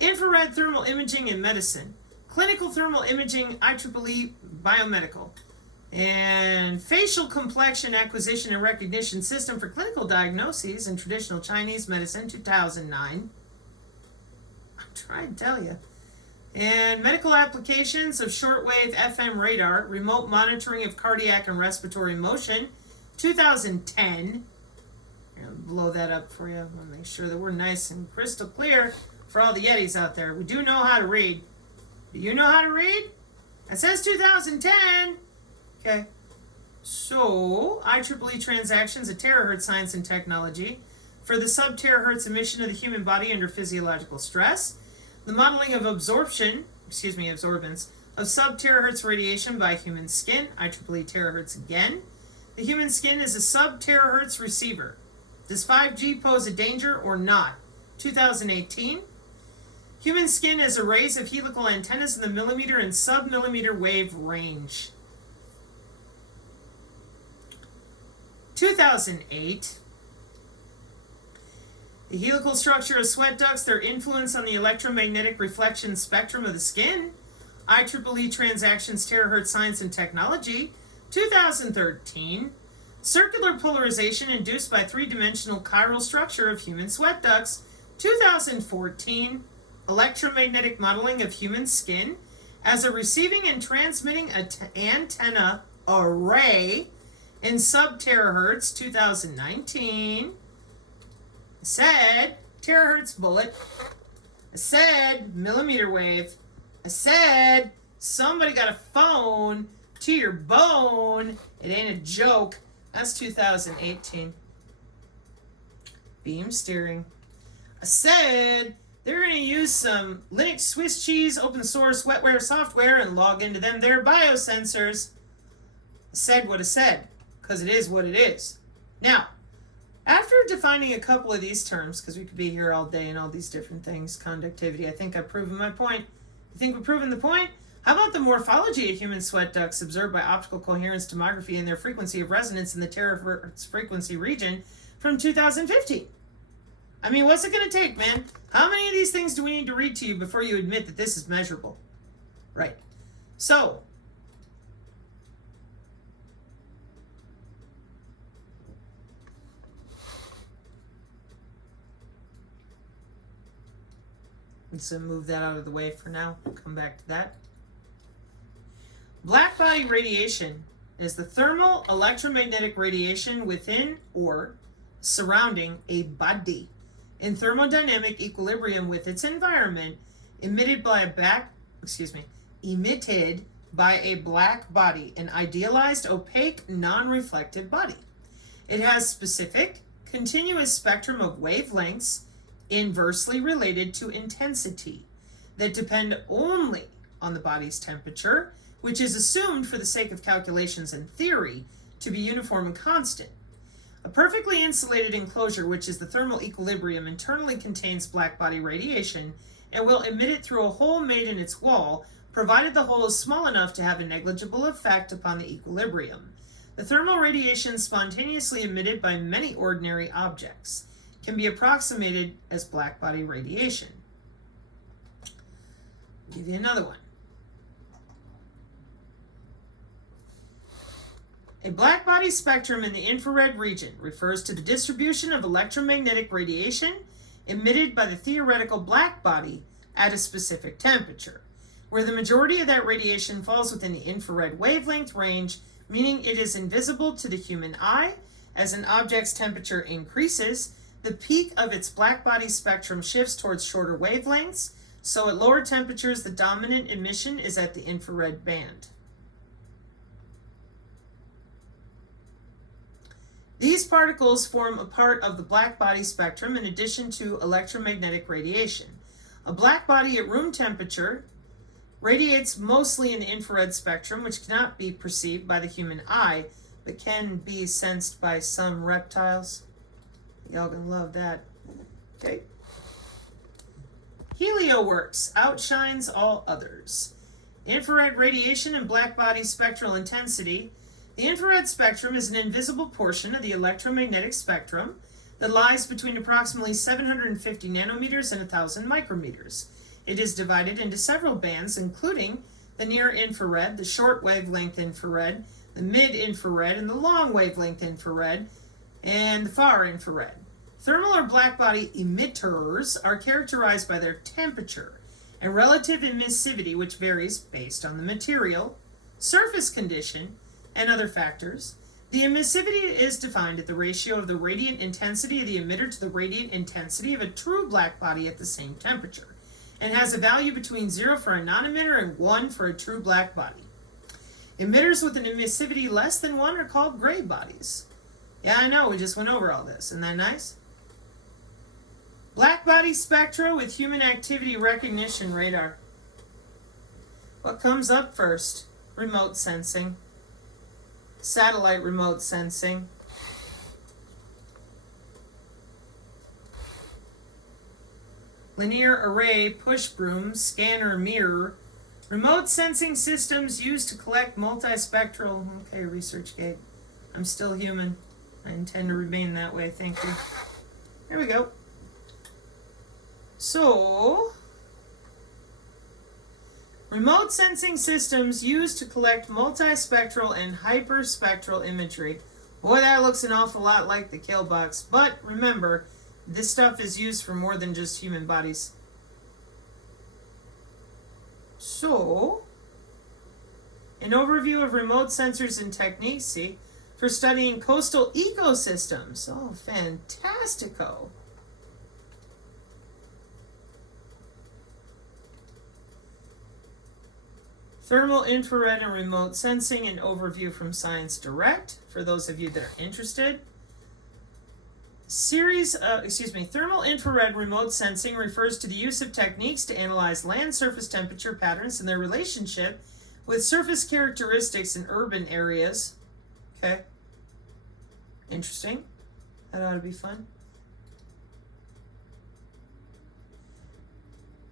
Infrared thermal imaging in medicine. Clinical thermal imaging, IEEE biomedical. And facial complexion acquisition and recognition system for clinical diagnoses in traditional Chinese medicine, 2009. I'm trying to tell you. And medical applications of shortwave FM radar, remote monitoring of cardiac and respiratory motion, 2010. I'm going to blow that up for you. I want to make sure that we're nice and crystal clear for all the Yetis out there. We do know how to read. Do you know how to read? It says 2010. Okay. So, IEEE transactions, a terahertz science and technology for the sub-terahertz emission of the human body under physiological stress. The modeling of absorbance of sub-terahertz radiation by human skin, IEEE terahertz again. The human skin is a sub-terahertz receiver. Does 5G pose a danger or not? 2018. Human skin has arrays of helical antennas in the millimeter and sub-millimeter wave range. 2008. The helical structure of sweat ducts, their influence on the electromagnetic reflection spectrum of the skin. IEEE transactions, terahertz science and technology. 2013. Circular polarization induced by three-dimensional chiral structure of human sweat ducts. 2014. Electromagnetic modeling of human skin as a receiving and transmitting antenna array in sub-terahertz. 2019. I said terahertz bullet. I said millimeter wave. I said somebody got a phone to your bone. It ain't a joke. That's 2018. Beam steering. I said they're going to use some Linux, Swiss cheese, open source, wetware software and log into them their biosensors. I said what I said, because it is what it is. Now, after defining a couple of these terms, because we could be here all day and all these different things, conductivity, I think I've proven my point. You think we've proven the point? How about the morphology of human sweat ducts observed by optical coherence tomography and their frequency of resonance in the terahertz frequency region from 2015? I mean, what's it going to take, man? How many of these things do we need to read to you before you admit that this is measurable? Right. So, let's move that out of the way for now. We'll come back to that. Blackbody radiation is the thermal electromagnetic radiation within or surrounding a body in thermodynamic equilibrium with its environment, emitted by a black body, an idealized, opaque, non-reflective body. It has specific, continuous spectrum of wavelengths inversely related to intensity that depend only on the body's temperature, which is assumed for the sake of calculations and theory to be uniform and constant. A perfectly insulated enclosure, which is the thermal equilibrium, internally contains blackbody radiation and will emit it through a hole made in its wall, provided the hole is small enough to have a negligible effect upon the equilibrium. The thermal radiation spontaneously emitted by many ordinary objects can be approximated as blackbody radiation. I'll give you another one. A blackbody spectrum in the infrared region refers to the distribution of electromagnetic radiation emitted by the theoretical blackbody at a specific temperature, where the majority of that radiation falls within the infrared wavelength range, meaning it is invisible to the human eye, As an object's temperature increases, the peak of its blackbody spectrum shifts towards shorter wavelengths, so at lower temperatures the dominant emission is at the infrared band. These particles form a part of the blackbody spectrum in addition to electromagnetic radiation. A blackbody at room temperature radiates mostly in the infrared spectrum, which cannot be perceived by the human eye, but can be sensed by some reptiles. Y'all gonna love that. Okay. Helioworks outshines all others. Infrared radiation and blackbody spectral intensity. The infrared spectrum is an invisible portion of the electromagnetic spectrum that lies between approximately 750 nanometers and 1,000 micrometers. It is divided into several bands, including the near infrared, the short wavelength infrared, the mid-infrared, and the long wavelength infrared, and the far infrared. Thermal or blackbody emitters are characterized by their temperature and relative emissivity, which varies based on the material, surface condition, and other factors. The emissivity is defined at the ratio of the radiant intensity of the emitter to the radiant intensity of a true blackbody at the same temperature, and has a value between 0 for a non-emitter and 1 for a true blackbody. Emitters with an emissivity less than 1 are called gray bodies. Yeah, I know, we just went over all this. Isn't that nice? Blackbody spectra with human activity recognition radar. What comes up first? Remote sensing. Satellite remote sensing. Linear array push broom scanner mirror. Remote sensing systems used to collect multispectral. Okay, ResearchGate. I'm still human. I intend to remain that way, thank you. Here we go. So, remote sensing systems used to collect multispectral and hyperspectral imagery. Boy, that looks an awful lot like the kill box. But remember, this stuff is used for more than just human bodies. So, an overview of remote sensors and techniques, see, for studying coastal ecosystems. Oh, fantastico. Thermal, infrared, and remote sensing, an overview from Science Direct, for those of you that are interested. Thermal infrared remote sensing refers to the use of techniques to analyze land surface temperature patterns and their relationship with surface characteristics in urban areas. Okay. Interesting. That ought to be fun.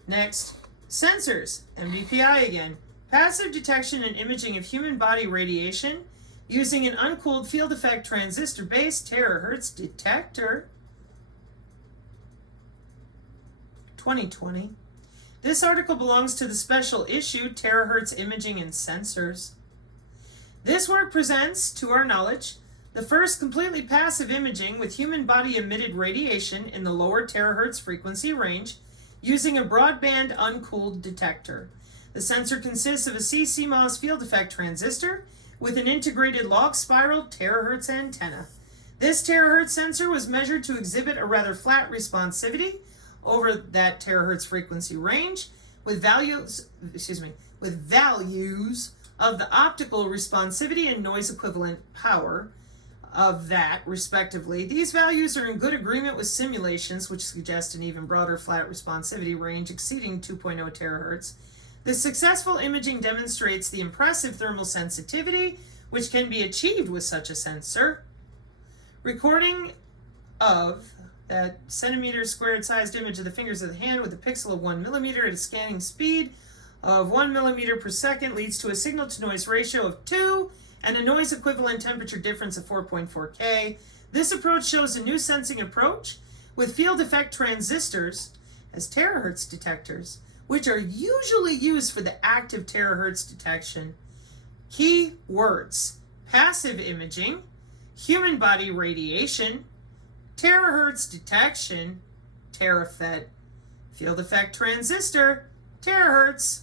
Next, sensors, MDPI again. Passive detection and imaging of human body radiation using an uncooled field effect transistor-based terahertz detector. 2020. This article belongs to the special issue, Terahertz Imaging and Sensors. This work presents, to our knowledge, the first completely passive imaging with human body emitted radiation in the lower terahertz frequency range using a broadband uncooled detector. The sensor consists of a CMOS field effect transistor with an integrated log spiral terahertz antenna. This terahertz sensor was measured to exhibit a rather flat responsivity over that terahertz frequency range with values of the optical responsivity and noise equivalent power of that, respectively. These values are in good agreement with simulations which suggest an even broader flat responsivity range exceeding 2.0 terahertz. The successful imaging demonstrates the impressive thermal sensitivity which can be achieved with such a sensor. Recording of that centimeter squared sized image of the fingers of the hand with a pixel of 1 millimeter at a scanning speed of 1 millimeter per second leads to a signal to noise ratio of 2 and a noise equivalent temperature difference of 4.4 K. This approach shows a new sensing approach with field effect transistors as terahertz detectors, which are usually used for the active terahertz detection. Key words: passive imaging, human body radiation, terahertz detection, terafet, field effect transistor, terahertz.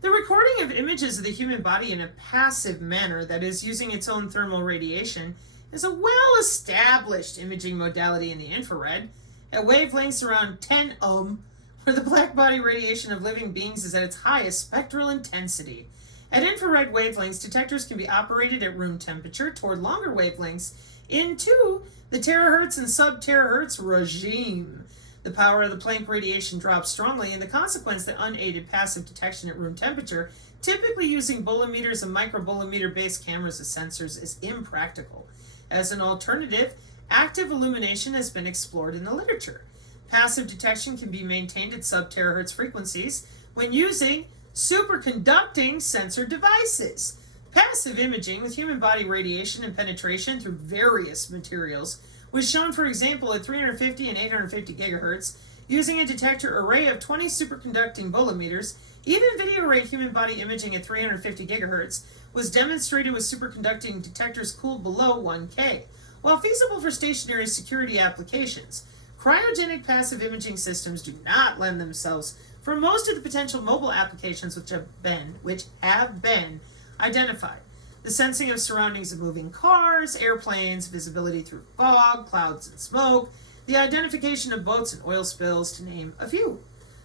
The recording of images of the human body in a passive manner, that is, using its own thermal radiation, is a well-established imaging modality in the infrared at wavelengths around 10 ohm, where the black body radiation of living beings is at its highest spectral intensity. At infrared wavelengths, detectors can be operated at room temperature toward longer wavelengths into the terahertz and sub-terahertz regime. The power of the Planck radiation drops strongly, and the consequence that unaided passive detection at room temperature, typically using bolometers and microbolometer-based cameras as sensors, is impractical. As an alternative, active illumination has been explored in the literature. Passive detection can be maintained at sub-terahertz frequencies when using superconducting sensor devices. Passive imaging with human body radiation and penetration through various materials was shown, for example, at 350 and 850 gigahertz using a detector array of 20 superconducting bolometers. Even video rate human body imaging at 350 gigahertz was demonstrated with superconducting detectors cooled below 1K. While feasible for stationary security applications, cryogenic passive imaging systems do not lend themselves for most of the potential mobile applications which have been identified. The sensing of surroundings of moving cars, airplanes, visibility through fog, clouds, and smoke, the identification of boats and oil spills, to name a few.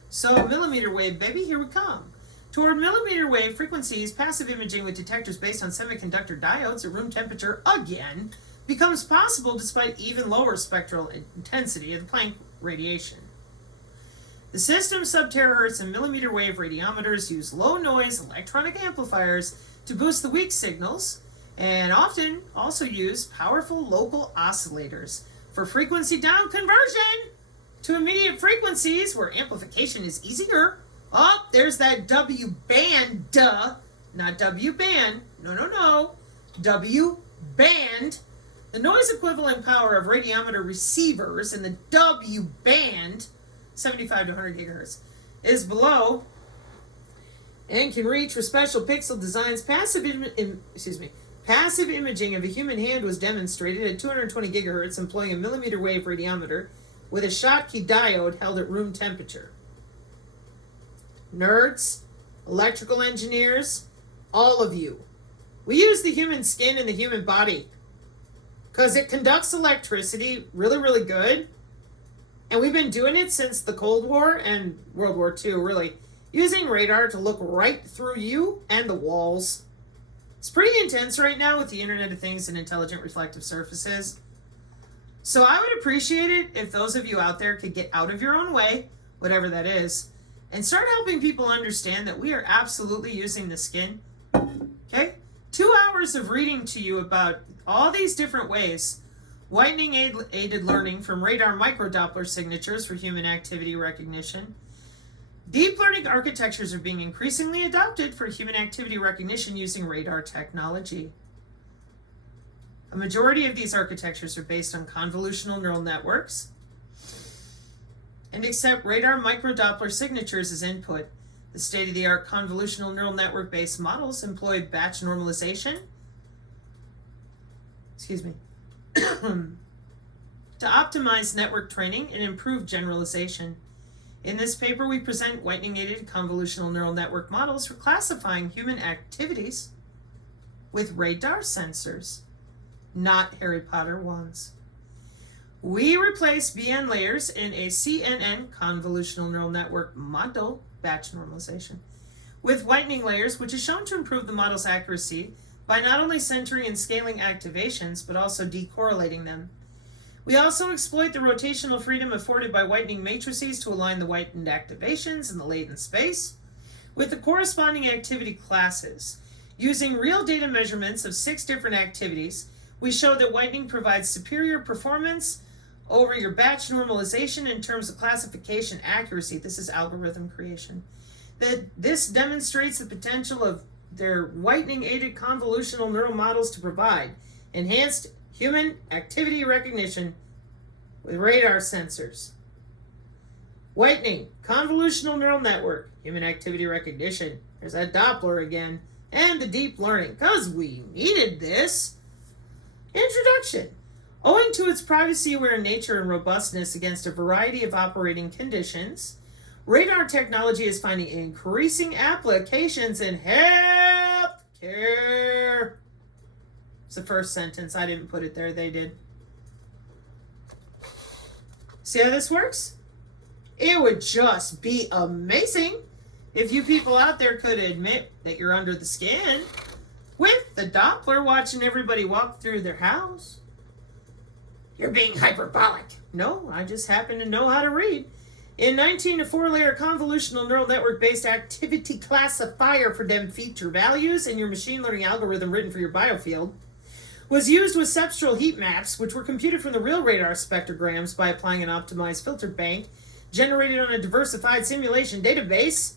So, millimeter wave, baby, here we come. Toward millimeter wave frequencies, passive imaging with detectors based on semiconductor diodes at room temperature, again, becomes possible despite even lower spectral intensity of the Planck radiation. The system's sub-terahertz and millimeter wave radiometers use low-noise electronic amplifiers to boost the weak signals, and often also use powerful local oscillators for frequency down conversion to immediate frequencies where amplification is easier. Oh, there's that W-band, duh. Not W-band. No. W-band. The noise equivalent power of radiometer receivers in the W-band, 75 to 100 gigahertz, is below and can reach with special pixel designs. Passive imaging of a human hand was demonstrated at 220 gigahertz employing a millimeter wave radiometer with a Schottky diode held at room temperature. Nerds, electrical engineers, all of you, we use the human skin and the human body because it conducts electricity really, really good. And we've been doing it since the Cold War and World War II, really, using radar to look right through you and the walls. It's pretty intense right now with the Internet of Things and intelligent reflective surfaces. So I would appreciate it if those of you out there could get out of your own way, whatever that is, and start helping people understand that we are absolutely using the skin. Okay? 2 hours of reading to you about all these different ways. Whitening aided learning from radar microdoppler signatures for human activity recognition. Deep learning architectures are being increasingly adopted for human activity recognition using radar technology. A majority of these architectures are based on convolutional neural networks and accept radar microdoppler signatures as input. The state-of-the-art convolutional neural network-based models employ batch normalization to optimize network training and improve generalization. In this paper, we present whitening-aided convolutional neural network models for classifying human activities with radar sensors, not Harry Potter ones. We replace BN layers in a CNN convolutional neural network model, batch normalization, with whitening layers, which is shown to improve the model's accuracy by not only centering and scaling activations, but also decorrelating them. We also exploit the rotational freedom afforded by whitening matrices to align the whitened activations in the latent space with the corresponding activity classes. Using real data measurements of 6 different activities, we show that whitening provides superior performance over your batch normalization in terms of classification accuracy. This is algorithm creation. This demonstrates the potential of their whitening-aided convolutional neural models to provide enhanced human activity recognition with radar sensors. Whitening, convolutional neural network, human activity recognition. There's that Doppler again. And the deep learning, because we needed this. Introduction. Owing to its privacy-aware nature and robustness against a variety of operating conditions, radar technology is finding increasing applications in healthcare. It's the first sentence. I didn't put it there. They did. See how this works? It would just be amazing if you people out there could admit that you're under the skin with the Doppler watching everybody walk through their house. You're being hyperbolic. No, I just happen to know how to read. In 19, a 4-layer convolutional neural network-based activity classifier for them feature values in your machine learning algorithm written for your biofield was used with cepstral heat maps, which were computed from the real radar spectrograms by applying an optimized filter bank generated on a diversified simulation database.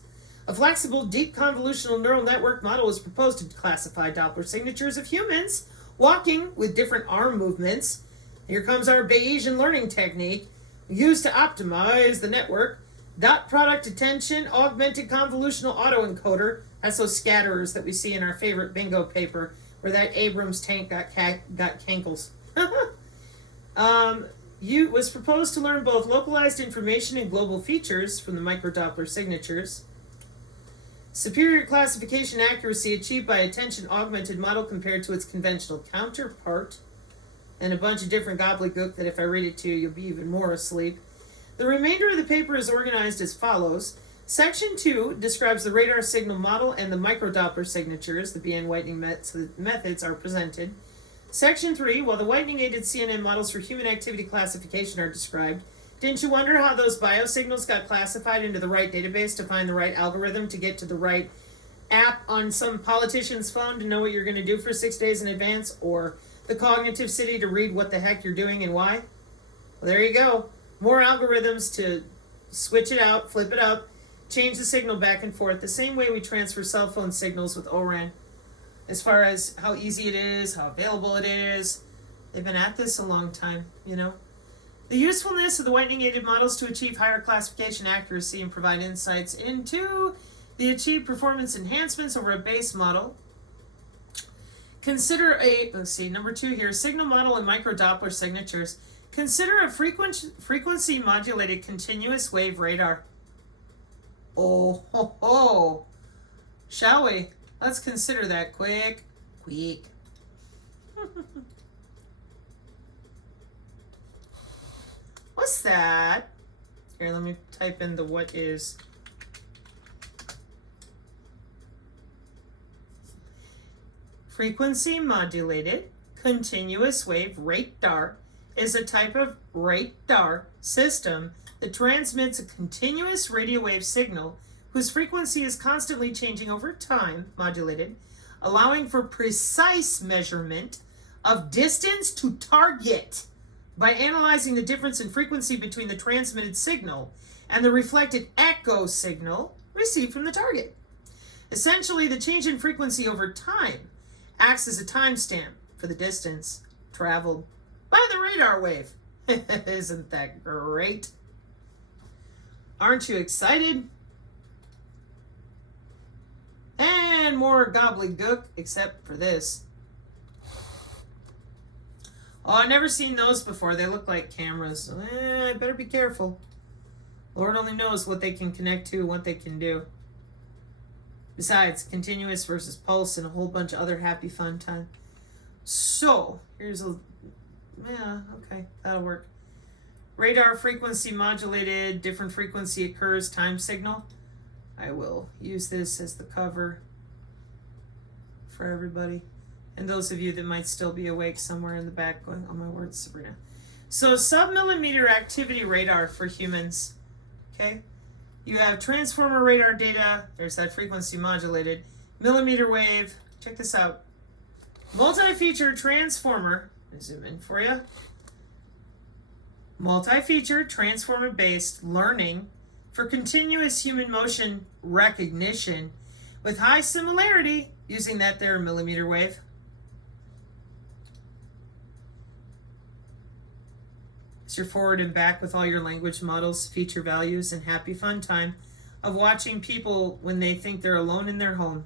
A flexible, deep convolutional neural network model was proposed to classify Doppler signatures of humans walking with different arm movements. Here comes our Bayesian learning technique used to optimize the network. Dot product attention, augmented convolutional autoencoder. That's those scatterers that we see in our favorite bingo paper where that Abrams tank got cankles. Was proposed to learn both localized information and global features from the microdoppler signatures. Superior classification accuracy achieved by attention augmented model compared to its conventional counterpart. And a bunch of different gobbledygook that if I read it to you, you'll be even more asleep. The remainder of the paper is organized as follows. Section 2 describes the radar signal model and the microdoppler signatures. The BN whitening methods are presented. Section 3, while the whitening-aided CNN models for human activity classification are described, didn't you wonder how those biosignals got classified into the right database to find the right algorithm to get to the right app on some politician's phone to know what you're going to do for 6 days in advance, or the cognitive city to read what the heck you're doing and why? Well, there you go. More algorithms to switch it out, flip it up, change the signal back and forth, the same way we transfer cell phone signals with ORAN. As far as how easy it is, how available it is, they've been at this a long time, you know. The usefulness of the whitening-aided models to achieve higher classification accuracy and provide insights into the achieved performance enhancements over a base model. Consider number 2 here, signal model and microdoppler signatures. Consider a frequency modulated continuous wave radar. Oh ho ho. Shall we? Let's consider that quick. What's that? Here, let me type in the what is. Frequency modulated continuous wave radar is a type of radar system that transmits a continuous radio wave signal whose frequency is constantly changing over time, modulated, allowing for precise measurement of distance to target by analyzing the difference in frequency between the transmitted signal and the reflected echo signal received from the target. Essentially, the change in frequency over time acts as a timestamp for the distance traveled by the radar wave. Isn't that great? Aren't you excited? And more gobbledygook, except for this. Oh, I've never seen those before. They look like cameras. I better be careful. Lord only knows what they can connect to and what they can do. Besides, continuous versus pulse and a whole bunch of other happy fun time. So, here's a... Yeah, okay, that'll work. Radar frequency modulated, different frequency occurs, time signal. I will use this as the cover for everybody. And those of you that might still be awake somewhere in the back going, oh my word, Sabrina. So sub-millimeter activity radar for humans. Okay? You have transformer radar data. There's that frequency modulated. Millimeter wave. Check this out. Multi-feature transformer. Let me zoom in for you. Multi-feature transformer-based learning for continuous human motion recognition with high similarity using that there millimeter wave. It's your forward and back with all your language models, feature values, and happy fun time of watching people when they think they're alone in their home.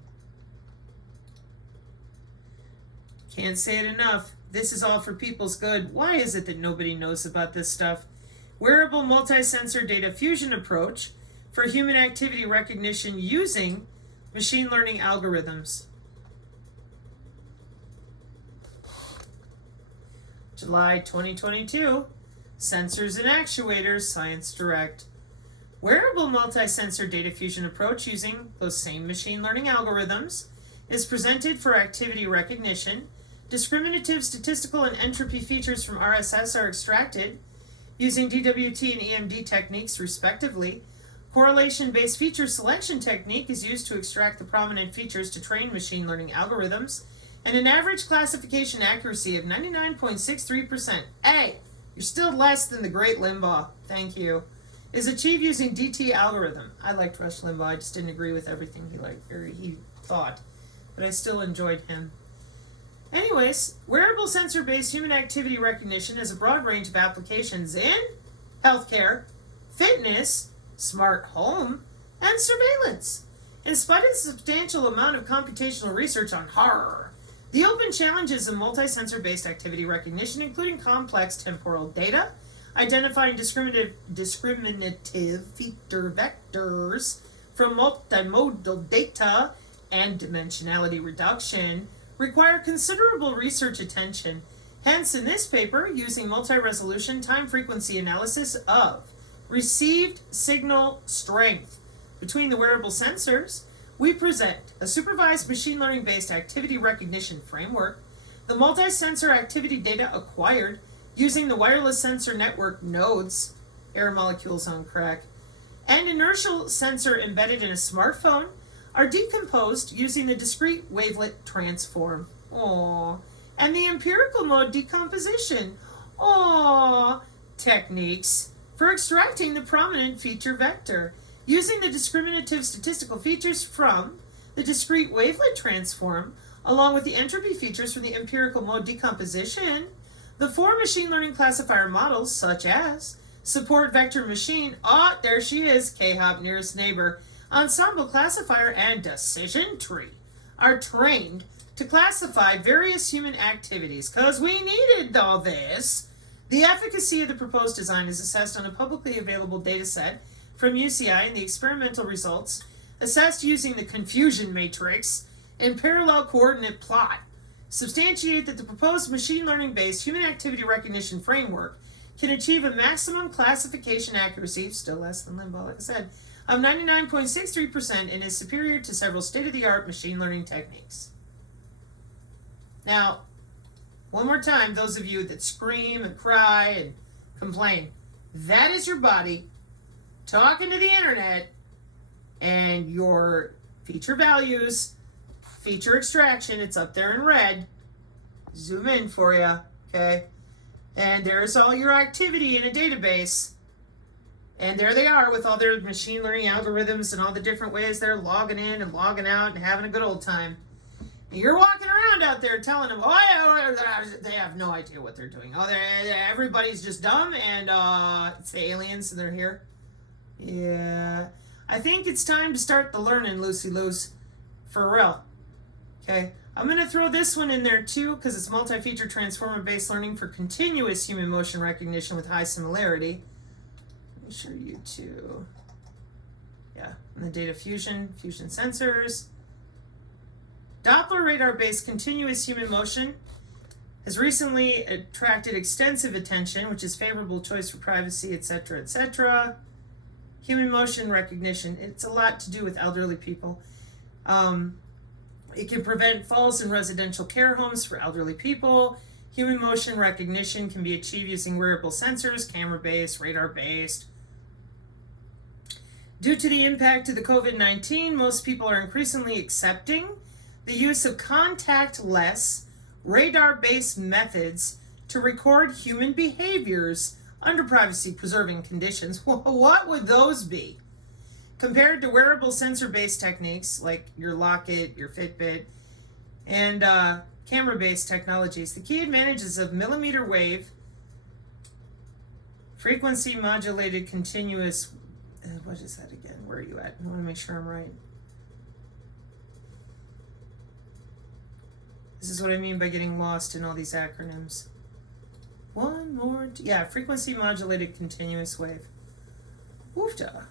Can't say it enough. This is all for people's good. Why is it that nobody knows about this stuff? Wearable multi-sensor data fusion approach for human activity recognition using machine learning algorithms. July 2022. Sensors and Actuators, Science Direct. Wearable multi-sensor data fusion approach using those same machine learning algorithms is presented for activity recognition. Discriminative statistical and entropy features from RSS are extracted using DWT and EMD techniques respectively. Correlation-based feature selection technique is used to extract the prominent features to train machine learning algorithms, and an average classification accuracy of 99.63%. Hey, you're still less than the Great Limbaugh. Thank you. Is achieved using DT algorithm. I liked Rush Limbaugh. I just didn't agree with everything he thought, but I still enjoyed him. Anyways, wearable sensor-based human activity recognition has a broad range of applications in healthcare, fitness, smart home, and surveillance. In spite of the substantial amount of computational research on horror, the open challenges of multi-sensor-based activity recognition, including complex temporal data, identifying discriminative feature vectors from multimodal data, and dimensionality reduction, require considerable research attention. Hence, in this paper, using multi-resolution time-frequency analysis of received signal strength between the wearable sensors, we present a supervised machine learning-based activity recognition framework, the multi-sensor activity data acquired using the wireless sensor network nodes, air molecules on crack, and inertial sensor embedded in a smartphone are decomposed using the discrete wavelet transform, and the empirical mode decomposition, techniques for extracting the prominent feature vector. Using the discriminative statistical features from the discrete wavelet transform, along with the entropy features from the empirical mode decomposition, the four machine learning classifier models, such as support vector machine, there she is, K-hop nearest neighbor, ensemble classifier, and decision tree, are trained to classify various human activities. Because we needed all this. The efficacy of the proposed design is assessed on a publicly available data set from UCI, and the experimental results, assessed using the confusion matrix and parallel coordinate plot, substantiate that the proposed machine learning-based human activity recognition framework can achieve a maximum classification accuracy, still less than Limbaugh, like I said, of 99.63% and is superior to several state-of-the-art machine learning techniques. Now, one more time, those of you that scream and cry and complain, that is your body talking to the internet, and your feature values, feature extraction, it's up there in red. Zoom in for you, okay? And there's all your activity in a database. And there they are with all their machine learning algorithms and all the different ways they're logging in and logging out and having a good old time. And you're walking around out there telling them, they have no idea what they're doing. Everybody's just dumb, and it's the aliens and they're here. Yeah, I think it's time to start the learning, Lucy-Loose, for real. Okay, I'm going to throw this one in there too, because it's multi-feature transformer-based learning for continuous human motion recognition with high similarity. Make sure you too. Yeah, and the data fusion sensors. Doppler radar-based continuous human motion has recently attracted extensive attention, which is favorable choice for privacy, etc., etc. Human motion recognition, it's a lot to do with elderly people. It can prevent falls in residential care homes for elderly people. Human motion recognition can be achieved using wearable sensors, camera-based, radar-based. Due to the impact of the COVID-19, most people are increasingly accepting the use of contact-less, radar-based methods to record human behaviors under privacy-preserving conditions. What would those be? Compared to wearable sensor-based techniques like your Locket, your Fitbit, and camera-based technologies, the key advantages of millimeter wave, frequency modulated continuous, what is that again? Where are you at? I want to make sure I'm right. This is what I mean by getting lost in all these acronyms. One more, frequency modulated continuous wave. Woofda.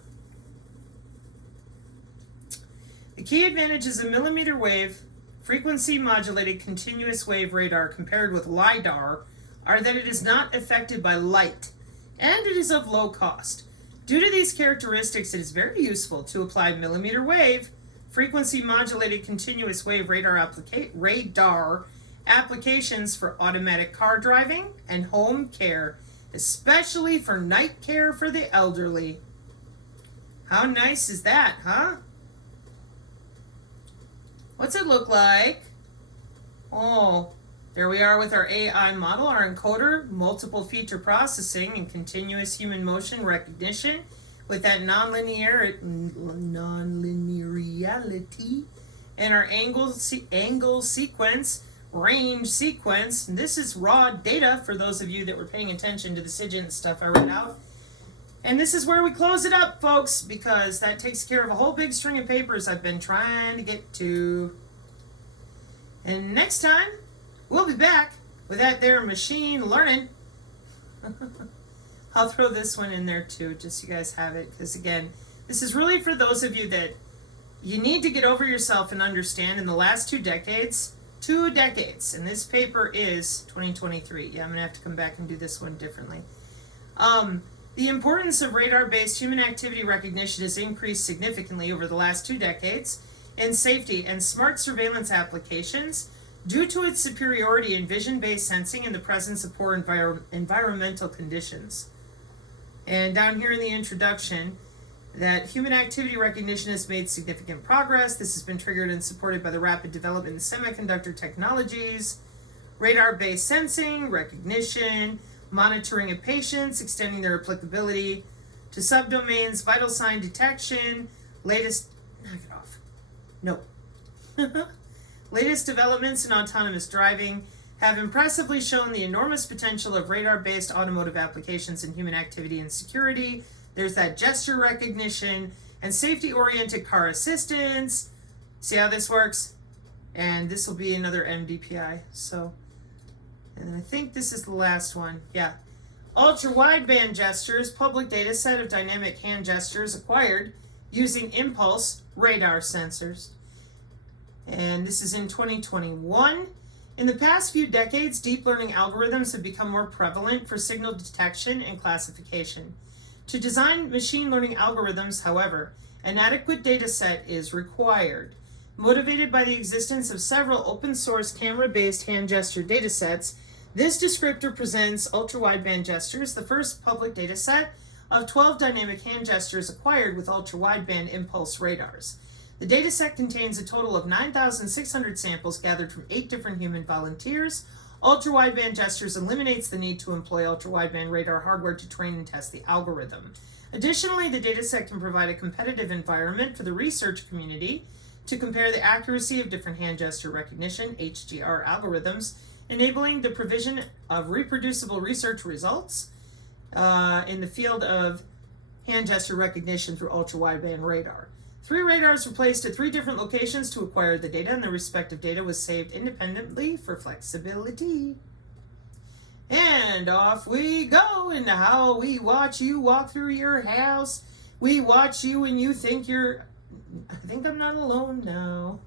The key advantages of millimeter wave, frequency modulated continuous wave radar compared with LiDAR are that it is not affected by light, and it is of low cost. Due to these characteristics, it is very useful to apply millimeter wave, frequency modulated continuous wave radar applications for automatic car driving and home care, especially for night care for the elderly. How nice is that, huh? What's it look like? Oh, there we are with our AI model, our encoder, multiple feature processing and continuous human motion recognition with that nonlinearity and our angle sequence, range sequence. And this is raw data for those of you that were paying attention to the SIGINT stuff I read out. And this is where we close it up, folks, because that takes care of a whole big string of papers I've been trying to get to. And next time, we'll be back with that there machine learning. I'll throw this one in there too, just so you guys have it. Because again, this is really for those of you that you need to get over yourself and understand in the last 2 decades, and this paper is 2023. Yeah, I'm going to have to come back and do this one differently. The importance of radar-based human activity recognition has increased significantly over the last 2 decades in safety and smart surveillance applications due to its superiority in vision-based sensing in the presence of poor environmental conditions. And down here in the introduction, that human activity recognition has made significant progress. This has been triggered and supported by the rapid development in semiconductor technologies, radar-based sensing, recognition, monitoring of patients, extending their applicability to subdomains, vital sign detection, latest developments in autonomous driving have impressively shown the enormous potential of radar-based automotive applications in human activity and security. There's that gesture recognition and safety-oriented car assistance. See how this works? And this will be another MDPI. And I think this is the last one. Yeah. Ultra-wideband gestures, public data set of dynamic hand gestures acquired using impulse radar sensors. And this is in 2021. In the past few decades, deep learning algorithms have become more prevalent for signal detection and classification. To design machine learning algorithms, however, an adequate data set is required. Motivated by the existence of several open-source camera-based hand gesture datasets, this descriptor presents ultra-wideband gestures, the first public dataset of 12 dynamic hand gestures acquired with ultra-wideband impulse radars. The dataset contains a total of 9,600 samples gathered from 8 different human volunteers. Ultra-wideband gestures eliminates the need to employ ultra-wideband radar hardware to train and test the algorithm. Additionally, the dataset can provide a competitive environment for the research community to compare the accuracy of different hand gesture recognition, HGR algorithms, enabling the provision of reproducible research results in the field of hand gesture recognition through ultra-wideband radar. 3 radars were placed at 3 different locations to acquire the data, and the respective data was saved independently for flexibility. And off we go into how we watch you walk through your house. We watch you and you think I think I'm not alone now.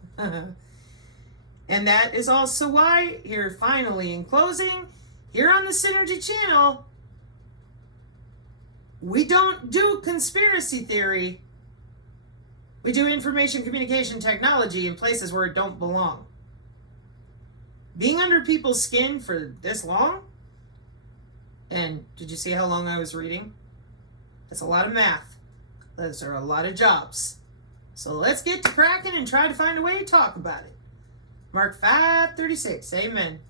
And that is also why, here finally in closing, here on the Synergy channel, we don't do conspiracy theory. We do information communication technology in places where it don't belong. Being under people's skin for this long, and did you see how long I was reading? That's a lot of math. Those are a lot of jobs. So let's get to cracking and try to find a way to talk about it. Mark 5:36. Amen.